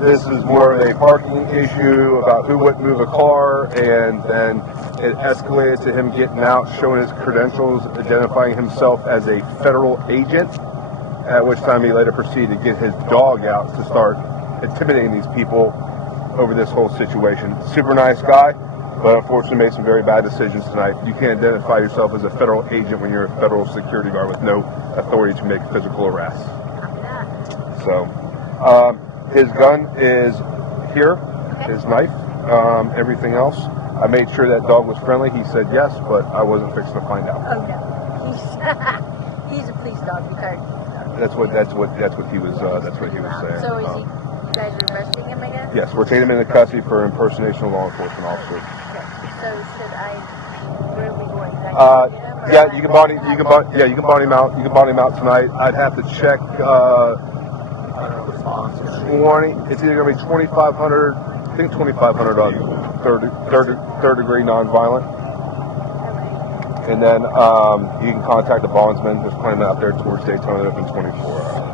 this is more of a parking issue about who wouldn't move a car, and then it escalated to him getting out, showing his credentials, identifying himself as a federal agent, at which time he later proceeded to get his dog out to start intimidating these people over this whole situation. Super nice guy, but unfortunately made some very bad decisions tonight. You can't identify yourself as a federal agent when you're a federal security guard with no authority to make physical arrests. So, his gun is here, his knife, everything else. I made sure that dog was friendly. He said yes, but I wasn't fixing to find out. Oh no, he's a police dog, retired police dog. That's what he was saying. So is he? You guys are arresting him, I guess? Yes, we're taking him into custody for impersonation of a law enforcement officer. Okay. So should I? Where are we going? Can I get him, or Yeah, you can bond him out. You can bond him out tonight. I'd have to check. 20. It's either going to be 2,500. I think 2,500 on third degree nonviolent. Okay. And then you can contact the bondsman. There's plenty out there towards Deltona, open 24 hours.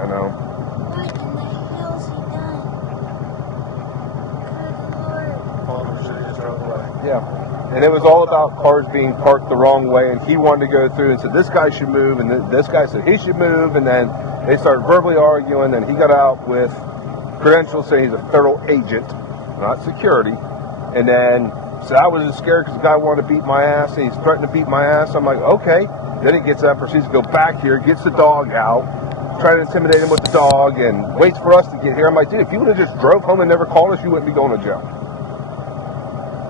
I know. What in the hell's he done? Good Lord. Yeah. And it was all about cars being parked the wrong way, and he wanted to go through and said this guy should move, and this guy said he should move, and then they started verbally arguing, and he got out with credentials saying he's a federal agent, not security, and then said I was just scared because the guy wanted to beat my ass, and he's threatened to beat my ass. I'm like, okay. Then he gets up, proceeds to go back here, gets the dog out, try to intimidate him with the dog, and waits for us to get here. I'm like, dude, if you would have just drove home and never called us, you wouldn't be going to jail.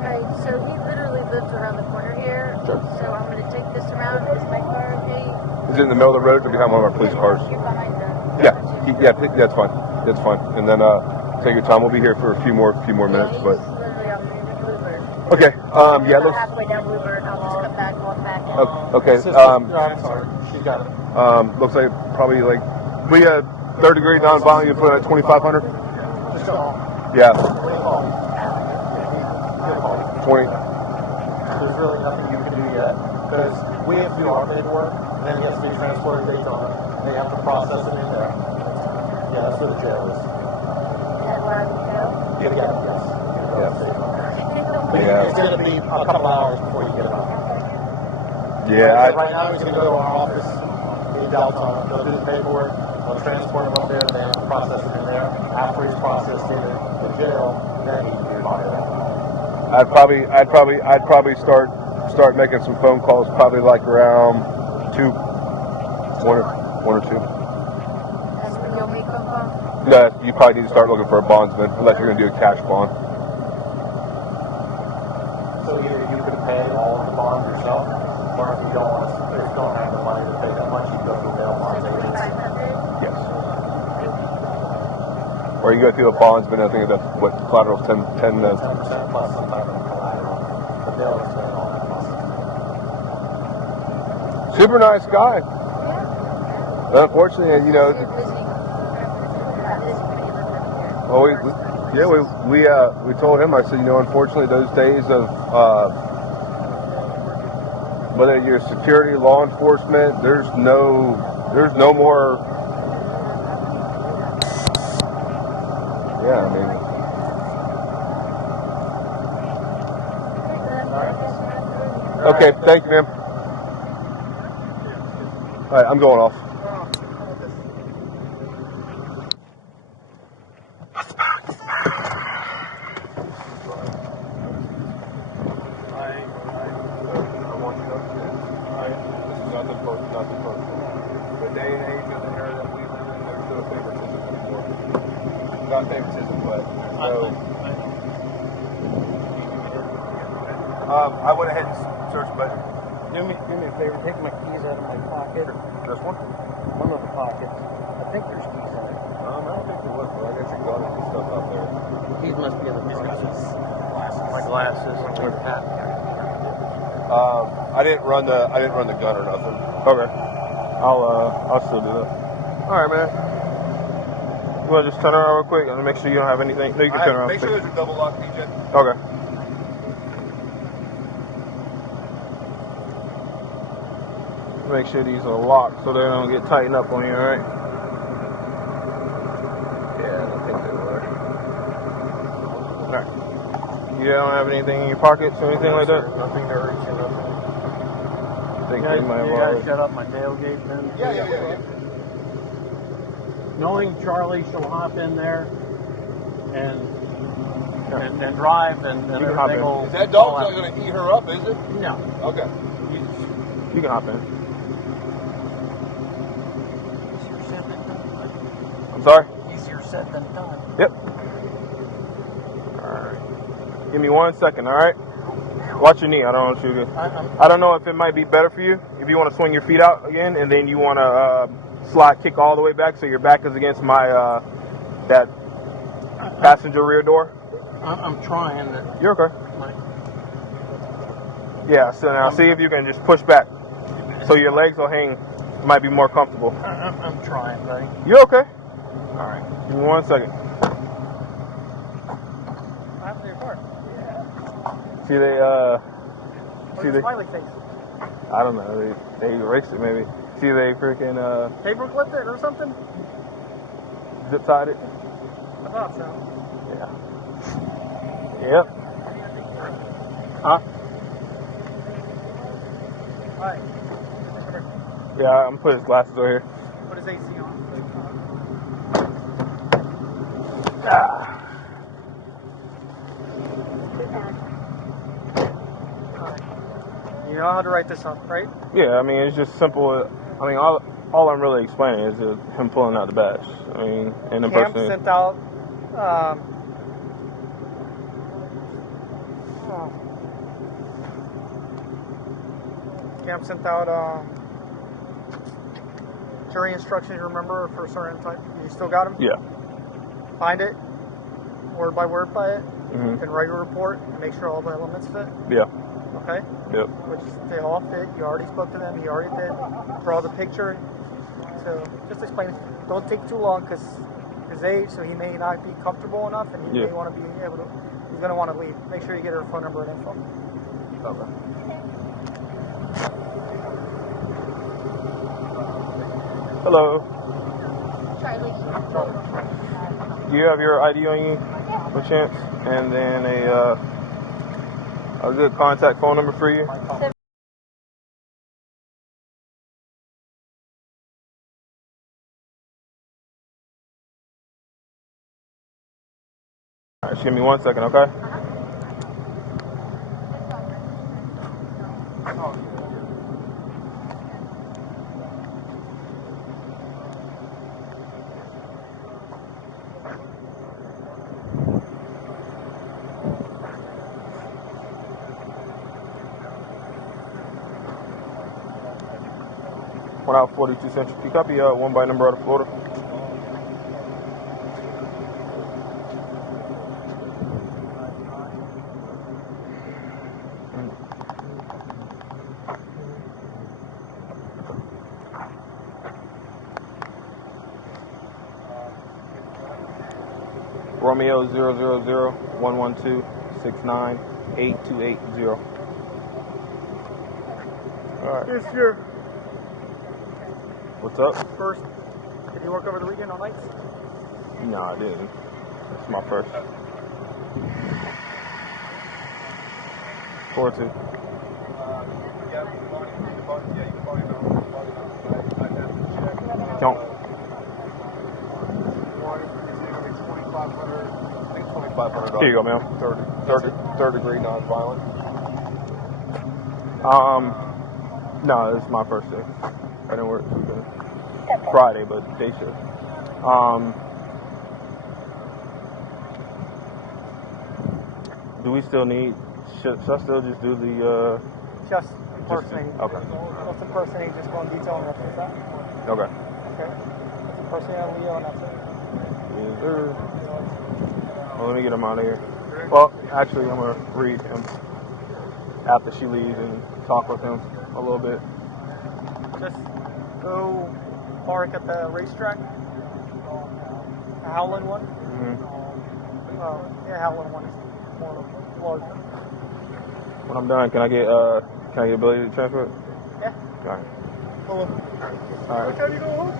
Alright, so he literally lives around the corner here. Sure. So I'm going to take this around. Is my car okay? Is it in the middle of the road or behind one of our police cars? You're behind the... That's fine. That's fine. And then take your time. We'll be here for a few more minutes. Yeah, But he's literally on Bluebird. okay. I'm halfway down Bluebird. I'll just come back, walk back. Okay. I'm sorry. She got it. Looks like probably like we had third degree nonviolent. You put it at 2,500. Just go home. Yeah. He'll call you. 20. There's really nothing you can do yet because we have to do our paperwork, and then he has to be transported to Daytona. They have to process it in there. Yeah, that's where the jail is. Is that where I would go? Yes. Yeah. It's going to be a couple hours before you get it out. Yeah. Right now, he's going to go to our office in Deltona. They'll do the paperwork. They'll transport him up there. They have to process it in there. After he's processed in the jail, then he can be bonded out. I'd probably start making some phone calls. Probably like around one or two. That's when you'll make phone calls? No, you probably need to start looking for a bondsman unless you're going to do a cash bond. So either you can pay all of the bond yourself, or if you don't have the money to pay that much, you go through bail bonds agency. 500? Yes. Or you go through a bondsman. I think that's what collateral's 10 10% plus some type of collateral. But they'll explain all that process. Super nice guy. Yeah. Unfortunately, you know. You're visiting. Not visiting, but you live here. Well, we told him. I said, you know, unfortunately, those days of whether you're security, law enforcement, there's no more. Yeah, I mean. Okay, thank you, ma'am. All right, I'm going off. Nothing personal. The day and age of the era that we live in, there's no favoritism anymore. Not favoritism, but there's no. I went ahead and searched, but Do me a favor, take my keys out of my pocket. this one. One of the pockets. I think there's keys in it. I don't think there was, but I got your gun and stuff out there. Keys must be in the front. Glasses. glasses and your hat. I didn't run the gun or nothing. Okay. I'll still do that. All right, man. You want to just turn around real quick and make sure you don't have anything? No, you can turn around. Make sure those are double locked, DJ. Okay. Make sure these are locked so they don't get tightened up on you, all right? Yeah, I don't think they were. All right. You don't have anything in your pockets or anything like that? Nothing to hurt you, nothing. I think they might have You guys already. shut up my tailgate then? Yeah. Knowing Charlie shall hop in there and drive and You can hop everything in. will Is that fall dog's out. not going to eat her up, is it? No. Okay. You can hop in. Easier said than done. I'm sorry? Easier said than done. Yep. All right. Give me 1 second, all right? Watch your knee. I don't want you to. I don't know if it might be better for you if you want to swing your feet out again and then you want to slide kick all the way back so your back is against my that passenger rear door. I'm trying to. You're okay. Yeah. So now see if you can just push back so your legs will hang. Might be more comfortable. I'm trying, buddy. You okay? All right. Give me 1 second. What happened to your car? See they Where's the smiley face? I don't know. They erased it maybe. See they freaking Paper clipped it or something? zip tied it. I thought so. Yeah. Yep. Huh? Alright. Come here. Yeah, I'm putting his glasses over here. Put his AC on. Alright. You know how to write this up, right? Yeah, I mean it's just simple. I mean all I'm really explaining is him pulling out the badge. I mean, and Camp impersonating. sent out Camp sent out jury instructions, remember, for a certain type. You still got them? Yeah. Find it, word by it, Mhm. and write a report and make sure all the elements fit. Yeah. Okay? Yep. Which they all fit. You already spoke to them. You already did. Draw the picture. So just explain. Don't take too long because his age, so he may not be comfortable enough, and he may want to be able to. He's going to want to leave. Make sure you get her phone number and info. Okay. Hello. Charlie. Do you have your ID on you, by chance? And then a good contact phone number for you? All right, just give me 1 second, okay? One out 42 Central. Can you copy one by number out of Florida? Romeo 000-112-69-8280. Alright. If you're What's up? first, did you work over the weekend on nights? No, I didn't. It's my first. 4-2. Don't. $2,500. Here you go, ma'am. Third degree non-violent. No, this is my first day. I didn't work Friday, but day shift. Do we still need? Should I still just do the? Just impersonating. Okay. Just impersonating, just go in detail and that's that. Okay. Okay. Just impersonating Leo and that's it. Yes, sir. Well, let me get him out of here. Well, actually, I'm gonna read him after she leaves and talk with him a little bit. Just go park at the racetrack. The Howland one. Yeah, Howland one is more larger. When I'm done, can I get ability to transfer it? Yeah. Okay. Cool. All right. What time you go home?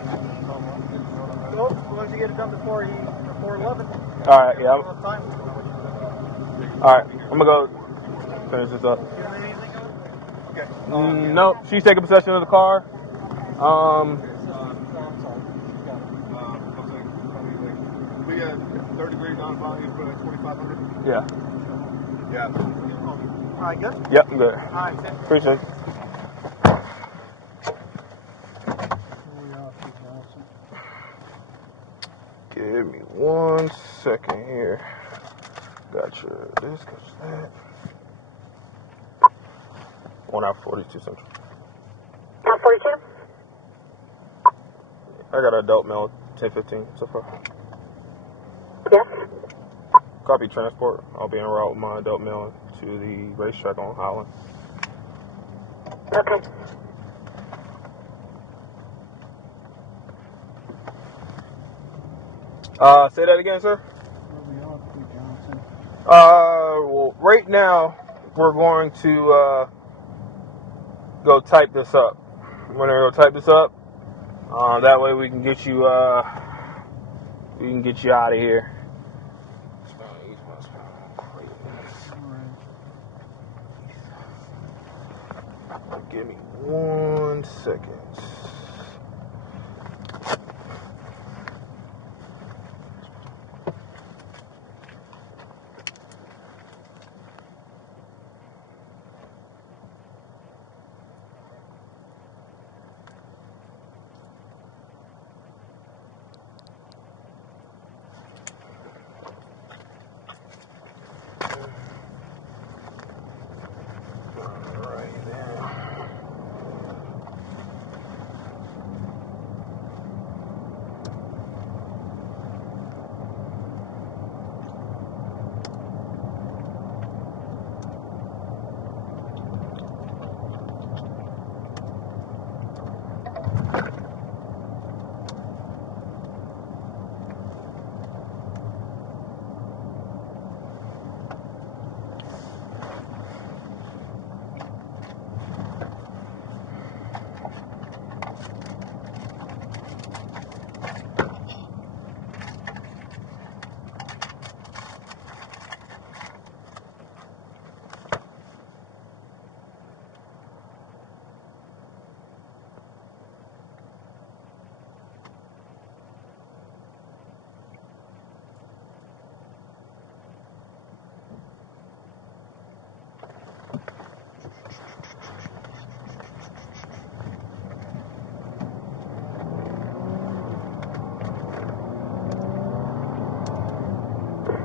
Well, as long as you get it done before 11. All right. Yeah. Time. All right. I'm gonna go finish this up. Okay. No, she's taking possession of the car. We got 3rd degree non-volume for 2,500. Yeah. Yeah. All right, good? Yep, I'm good. All right, Tim. Appreciate it. Give me 1 second here. Gotcha. This, gotcha that. 1 hour 42 Central. 42? I got an adult male 1015 so far. Yes. Copy transport. I'll be en route with my adult male to the racetrack on Howland. Okay. Say that again, sir. Well, right now we're going to go type this up. We're gonna go type this up. That way we can get you out of here. Give me 1 second.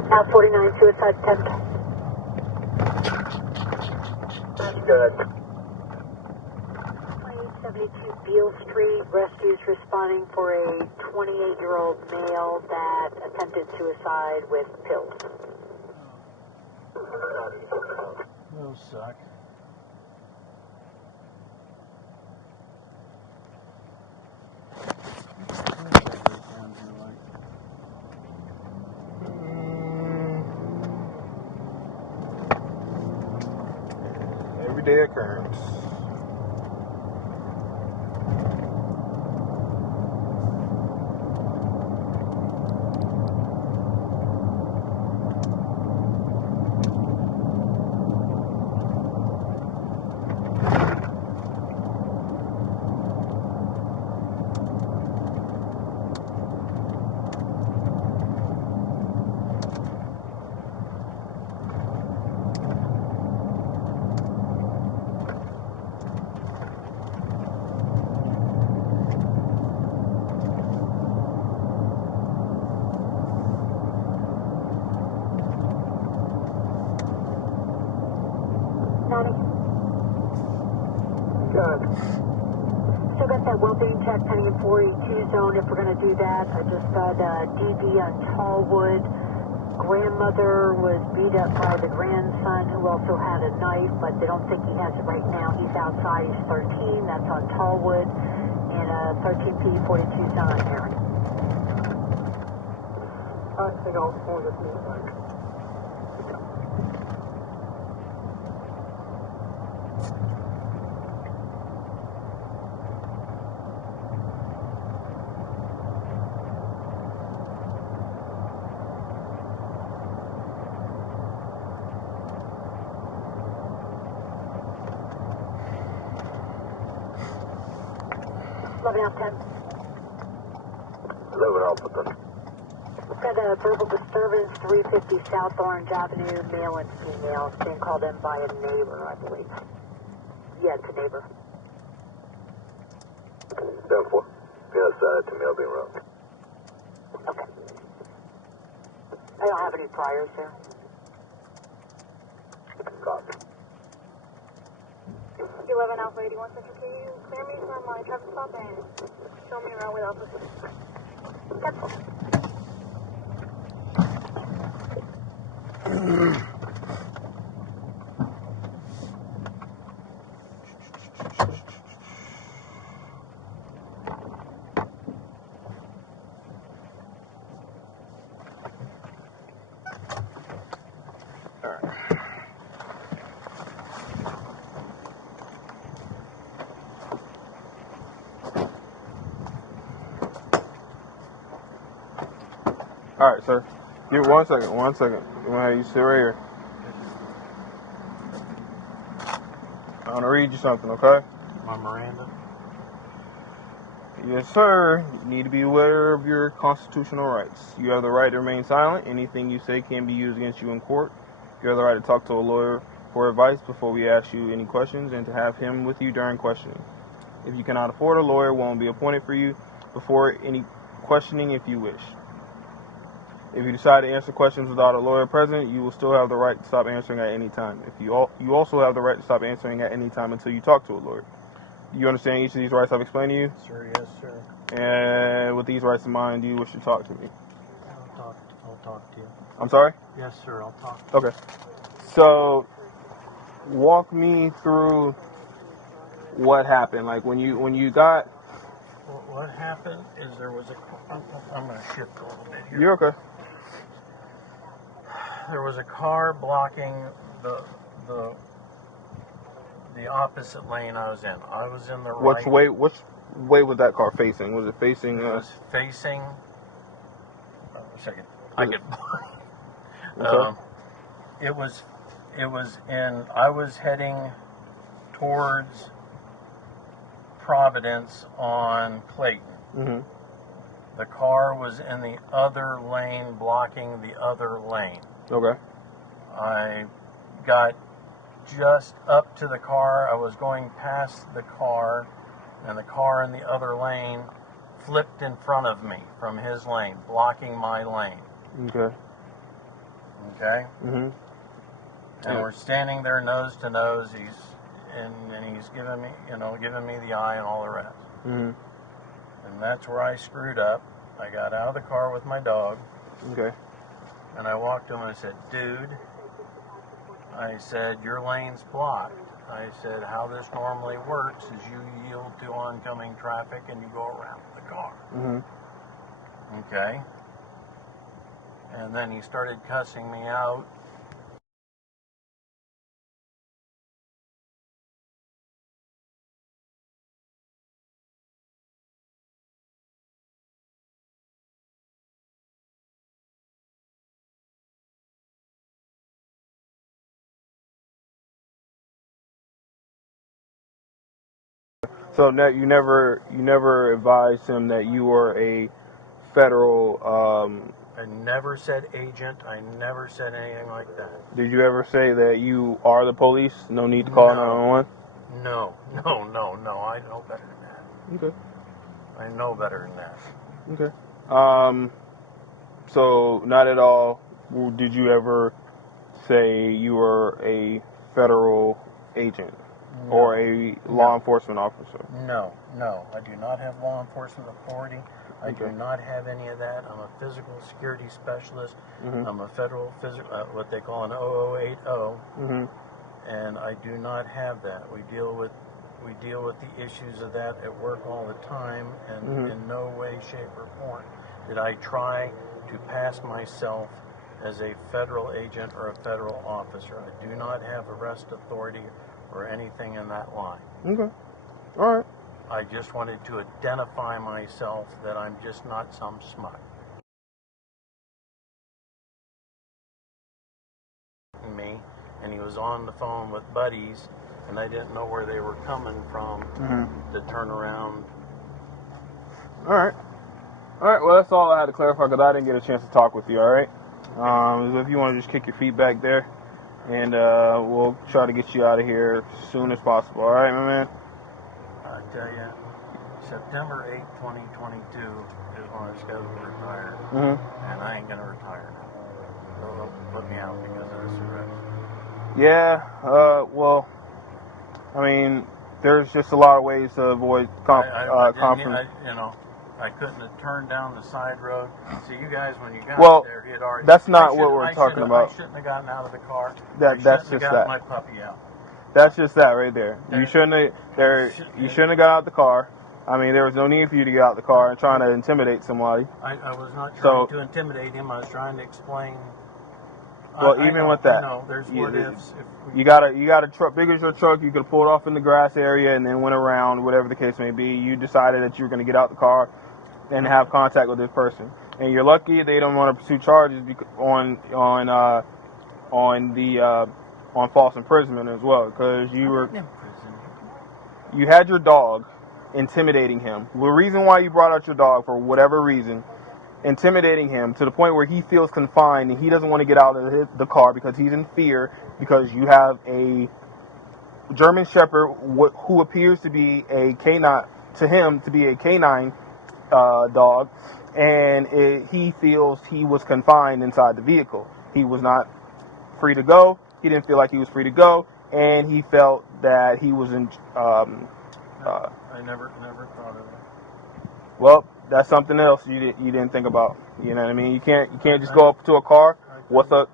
Now 49 suicide attempt. Good. 2872 Beale Street. Rescues responding for a 28-year-old male that attempted suicide with pills. Those suck. Everyday occurrence. Still got that well-being check pending in 482 zone if we're going to do that. I just got DB on Tallwood. grandmother was beat up by the grandson, who also had a knife, but they don't think he has it right now. He's outside. He's 13. That's on Tallwood. And 13P42 is on Aaron. I think I'll pull this in back. Out 10. 11 Alpha 10. Got a verbal disturbance, 350 South Orange Avenue, male and female. It's being called in by a neighbor, I believe. Yeah, it's a neighbor. 10-4. Inside to Melvin Road. Okay. I don't have any priors here. Copy. 11 Alpha 81 Central, can you clear me from my traffic stop and show me around with Alpha 6? All right, sir. Give me 1 second. 1 second. I'm gonna have you sit right here. I'm gonna read you something, okay? My Miranda. Yes, sir. You need to be aware of your constitutional rights. You have the right to remain silent. Anything you say can be used against you in court. You have the right to talk to a lawyer for advice before we ask you any questions and to have him with you during questioning. If you cannot afford a lawyer, one will be appointed for you before any questioning if you wish. If you decide to answer questions without a lawyer present, you will still have the right to stop answering at any time. You also have the right to stop answering at any time until you talk to a lawyer. You understand each of these rights I've explained to you? Sir, yes, sir. And with these rights in mind, do you wish to talk to me? I'll talk to you. I'm sorry? Yes, sir, I'll talk. Okay. So, walk me through what happened. Like when you got. What happened is there was I'm going to shift a little bit here. You're okay. There was a car blocking the opposite lane I was in. I was in the right. Which way was that car facing? Was it facing? It was facing. A second. I get. It was in. I was heading towards Providence on Clayton. Mm-hmm. The car was in the other lane, blocking the other lane. Okay. I got just up to the car. I was going past the car, and the car in the other lane flipped in front of me from his lane, blocking my lane. Okay. Okay? Mm-hmm. And we're standing there nose to nose. He's giving me the eye and all the rest. Mm-hmm. And that's where I screwed up. I got out of the car with my dog. Okay. And I walked to him and I said, dude, I said, your lane's blocked. I said, how this normally works is you yield to oncoming traffic and you go around the car. Mm-hmm. Okay. And then he started cussing me out. So you never advised him that you were a federal. I never said agent. I never said anything like that. Did you ever say that you are the police? No need to call 911? No. I know better than that. Okay. I know better than that. Okay. So not at all. Did you ever say you were a federal agent or a law enforcement officer? No. I do not have law enforcement authority. I do not have any of that. I'm a physical security specialist. I'm a federal physical, what they call an 0080, and I do not have that. We deal with the issues of that at work all the time, and in no way, shape, or form did I try to pass myself as a federal agent or a federal officer. I do not have arrest authority or anything in that line. Okay. All right. I just wanted to identify myself that I'm just not some smut. Me, and he was on the phone with buddies, and I didn't know where they were coming from to turn around. All right. All right. Well, that's all I had to clarify because I didn't get a chance to talk with you. All right. So if you want to just kick your feet back there, and we'll try to get you out of here as soon as possible. All right, my man. I tell you, September 8th, 2022 is when I'm scheduled to retire, and I ain't gonna retire now. They'll put me out because of this arrest. Yeah. Well, I mean, there's just a lot of ways to avoid confrontation. I couldn't have turned down the side road. See, you guys, when you got there, he had already... That's not what we're talking about. I shouldn't have gotten out of the car. That's just that. My puppy out. That's just that right there. You shouldn't have got out the car. I mean, there was no need for you to get out the car and trying to intimidate somebody. I was not trying to intimidate him. I was trying to explain. Well, even with that, there's what ifs. You got a truck, big as your truck. You could have pulled off in the grass area and then went around, whatever the case may be. You decided that you were going to get out the car and have contact with this person, and you're lucky they don't want to pursue charges on false imprisonment as well, because you had your dog intimidating him. The reason why you brought out your dog, for whatever reason, intimidating him to the point where he feels confined and he doesn't want to get out of the car because he's in fear, because you have a German Shepherd who appears to be a canine, to him to be a canine dog, and he feels he was confined inside the vehicle. He was not free to go. He didn't feel like he was free to go, and he felt that he was in. I never thought of that. Well, that's something else you didn't think about. You know what I mean? You can't just go up to a car with a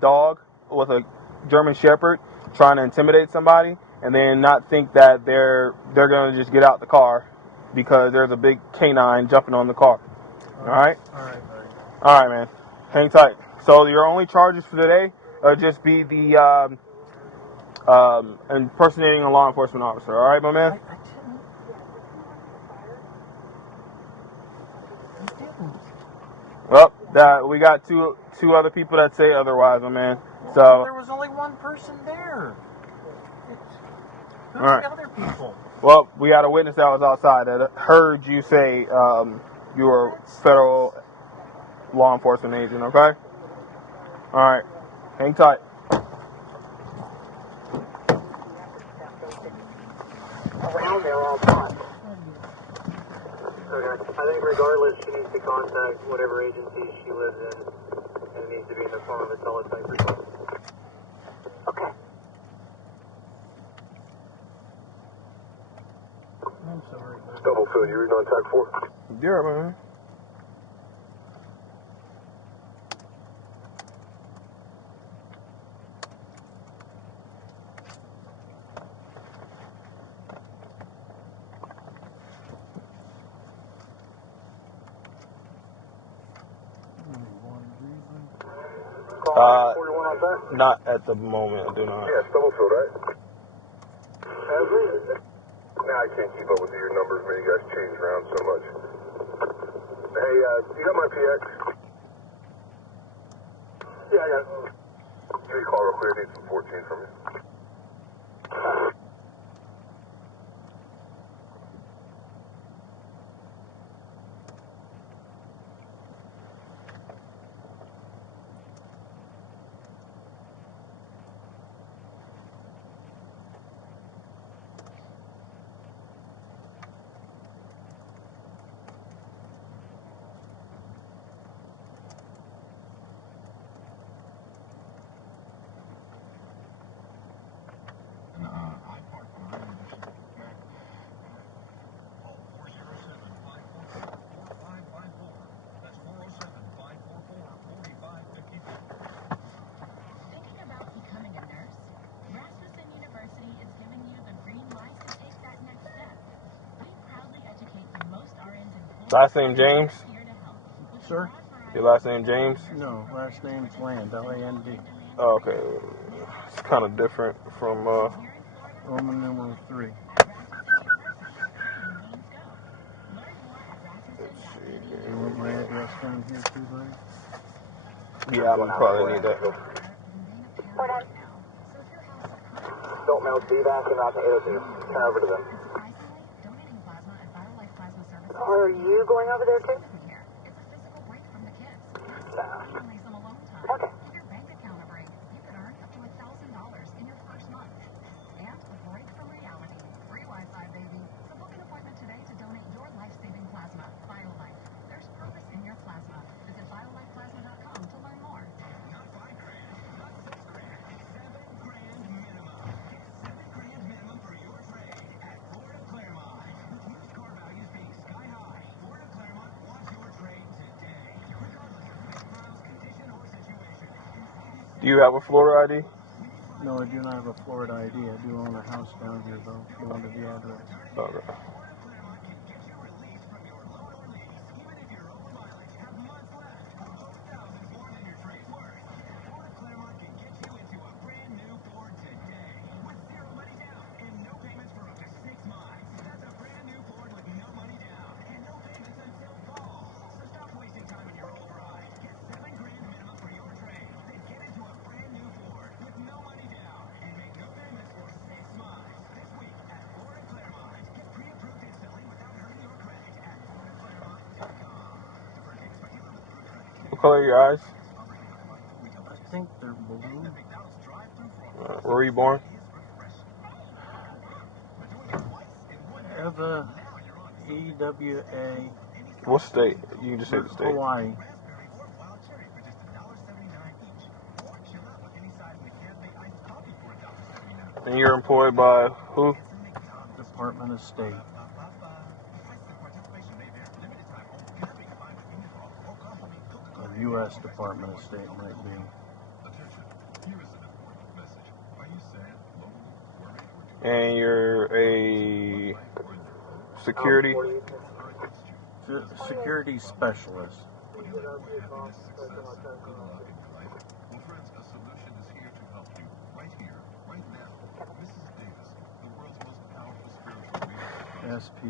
dog, with a German Shepherd, trying to intimidate somebody, and then not think that they're going to just get out the car because there's a big canine jumping on the car. All right? All right, buddy. All right, man. Hang tight. So your only charges for today are just be the impersonating a law enforcement officer. All right, my man? I didn't. Well, we got two other people that say otherwise, my man. So there was only one person there. Who's right. the other people? Well, we had a witness that was outside that heard you say you were a federal law enforcement agent, okay? All right. Hang tight. Around there all month. Okay. I think regardless, she needs to contact whatever agency she lives in, and it needs to be in the form of a teletype request. Okay. I'm sorry. Stubblefield, you reading on tag 4? Yeah, man. Not at the moment, I do not. Yeah, Stubblefield, right? Have we? Nah, I can't keep up with your numbers, man. You guys change around so much. Hey, you got my PX? Yeah, I got it. Give me a call real quick. I need some 14 from you. Last name James? Sir? Your last name James? No, last name's Land, L-A-N-D. Oh, okay. It's kind of different from, Roman numeral 3. let's see. You want my address down here too, buddy? Yeah, I'm gonna probably need that. Don't mail feedback and not to 802. Turn over to them. Are you going over there too? Okay. Do you have a Florida ID? No, I do not have a Florida ID. I do own a house down here, though, if you wanted the address. Okay. What color are your eyes? I think they're blue. Where were you born? Eva, E-W-A. What state? You can just say the state. Hawaii. And you're employed by who? Department of State. The U.S. Department of State might be. And you're a security? Security specialist. SP.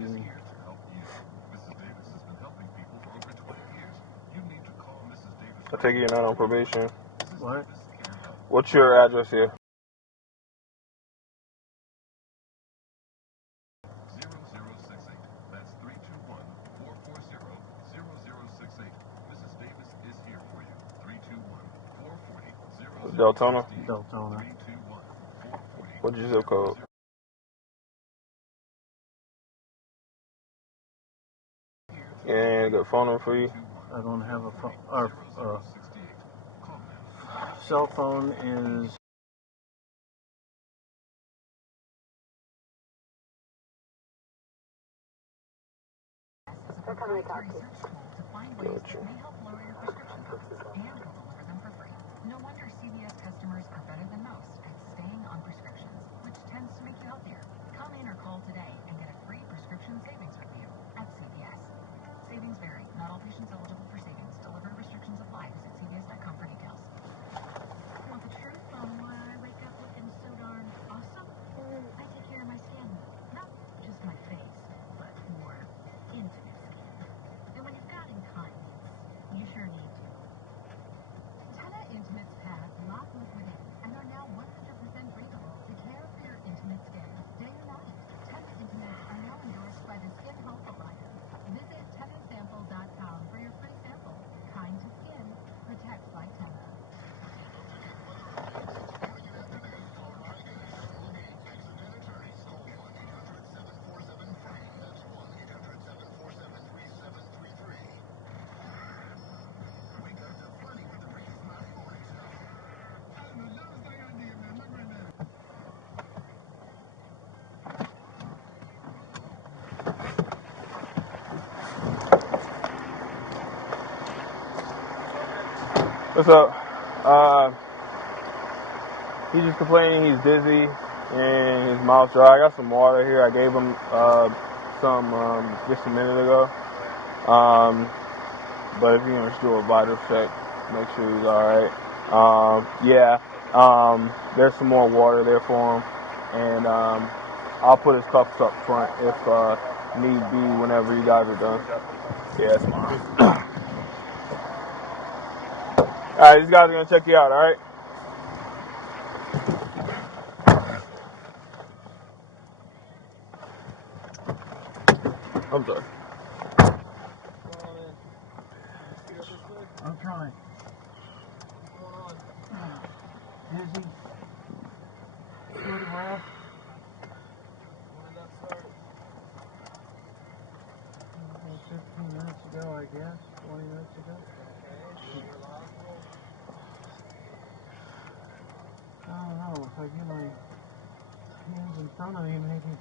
I take it you're not on probation. What? What's your address here? Deltona? Deltona. What's your zip code? And a good phone number for you? I don't have a phone. Cell phone is Gotcha. No wonder CVS customers are better than most at staying on prescriptions, which tends to make you healthier. Come in or call today and get a free prescription savings review at CVS. Savings vary. Not all patients eligible for savings. Delivery restrictions apply. Visit CVS.com for details. Want the truth on why I wake up looking so darn awesome? I take care of my skin. Not just my face, but more intimate skin. And when you've got incontinence, you sure need to. Intimates pads lock within and are now 100% breathable to care for your intimate skin day or night. Tena Intimates are now endorsed by the Skin Health Alliance. Visit TenaSample.com for your free sample. Kind to skin, protects like Tena. What's up? He's just complaining he's dizzy and his mouth's dry. I got some water here. I gave him some just a minute ago. But if you can just do a vital check, make sure he's alright. There's some more water there for him. And I'll put his cuffs up front if need be whenever you guys are done. Yeah, that's fine. Alright, these guys are going to check you out, alright? I'm sorry. I'm trying. Dizzy. Short of breath. When did that start? 15 minutes ago, I guess. 20 minutes ago. I don't know. If I get my hands in front of me, maybe.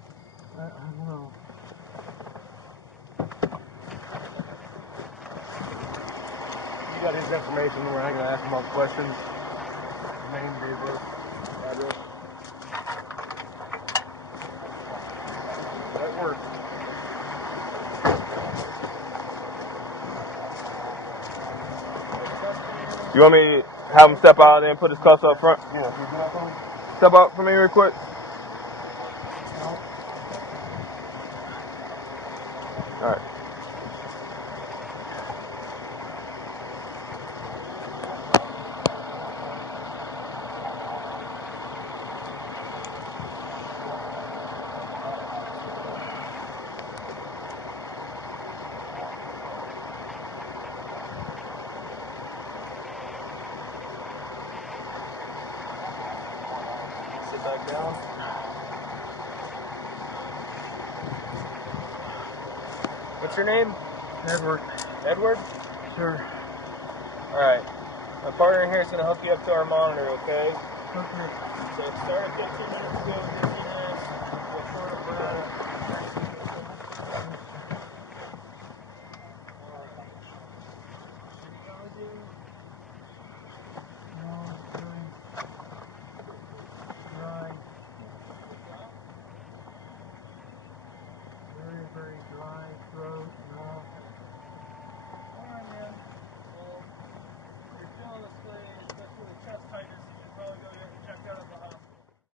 I don't know. You got his information. We're not going to ask him all the questions. Name, date of birth, address. That works. You want me to have him step out and put his cuffs up front? Yeah, can you do that for me? Step out for me real quick. Alright. Sit back down. What's your name? Edward. Edward? Sure. Alright. My partner in here is going to hook you up to our monitor, okay? Okay. So it started 15 minutes ago.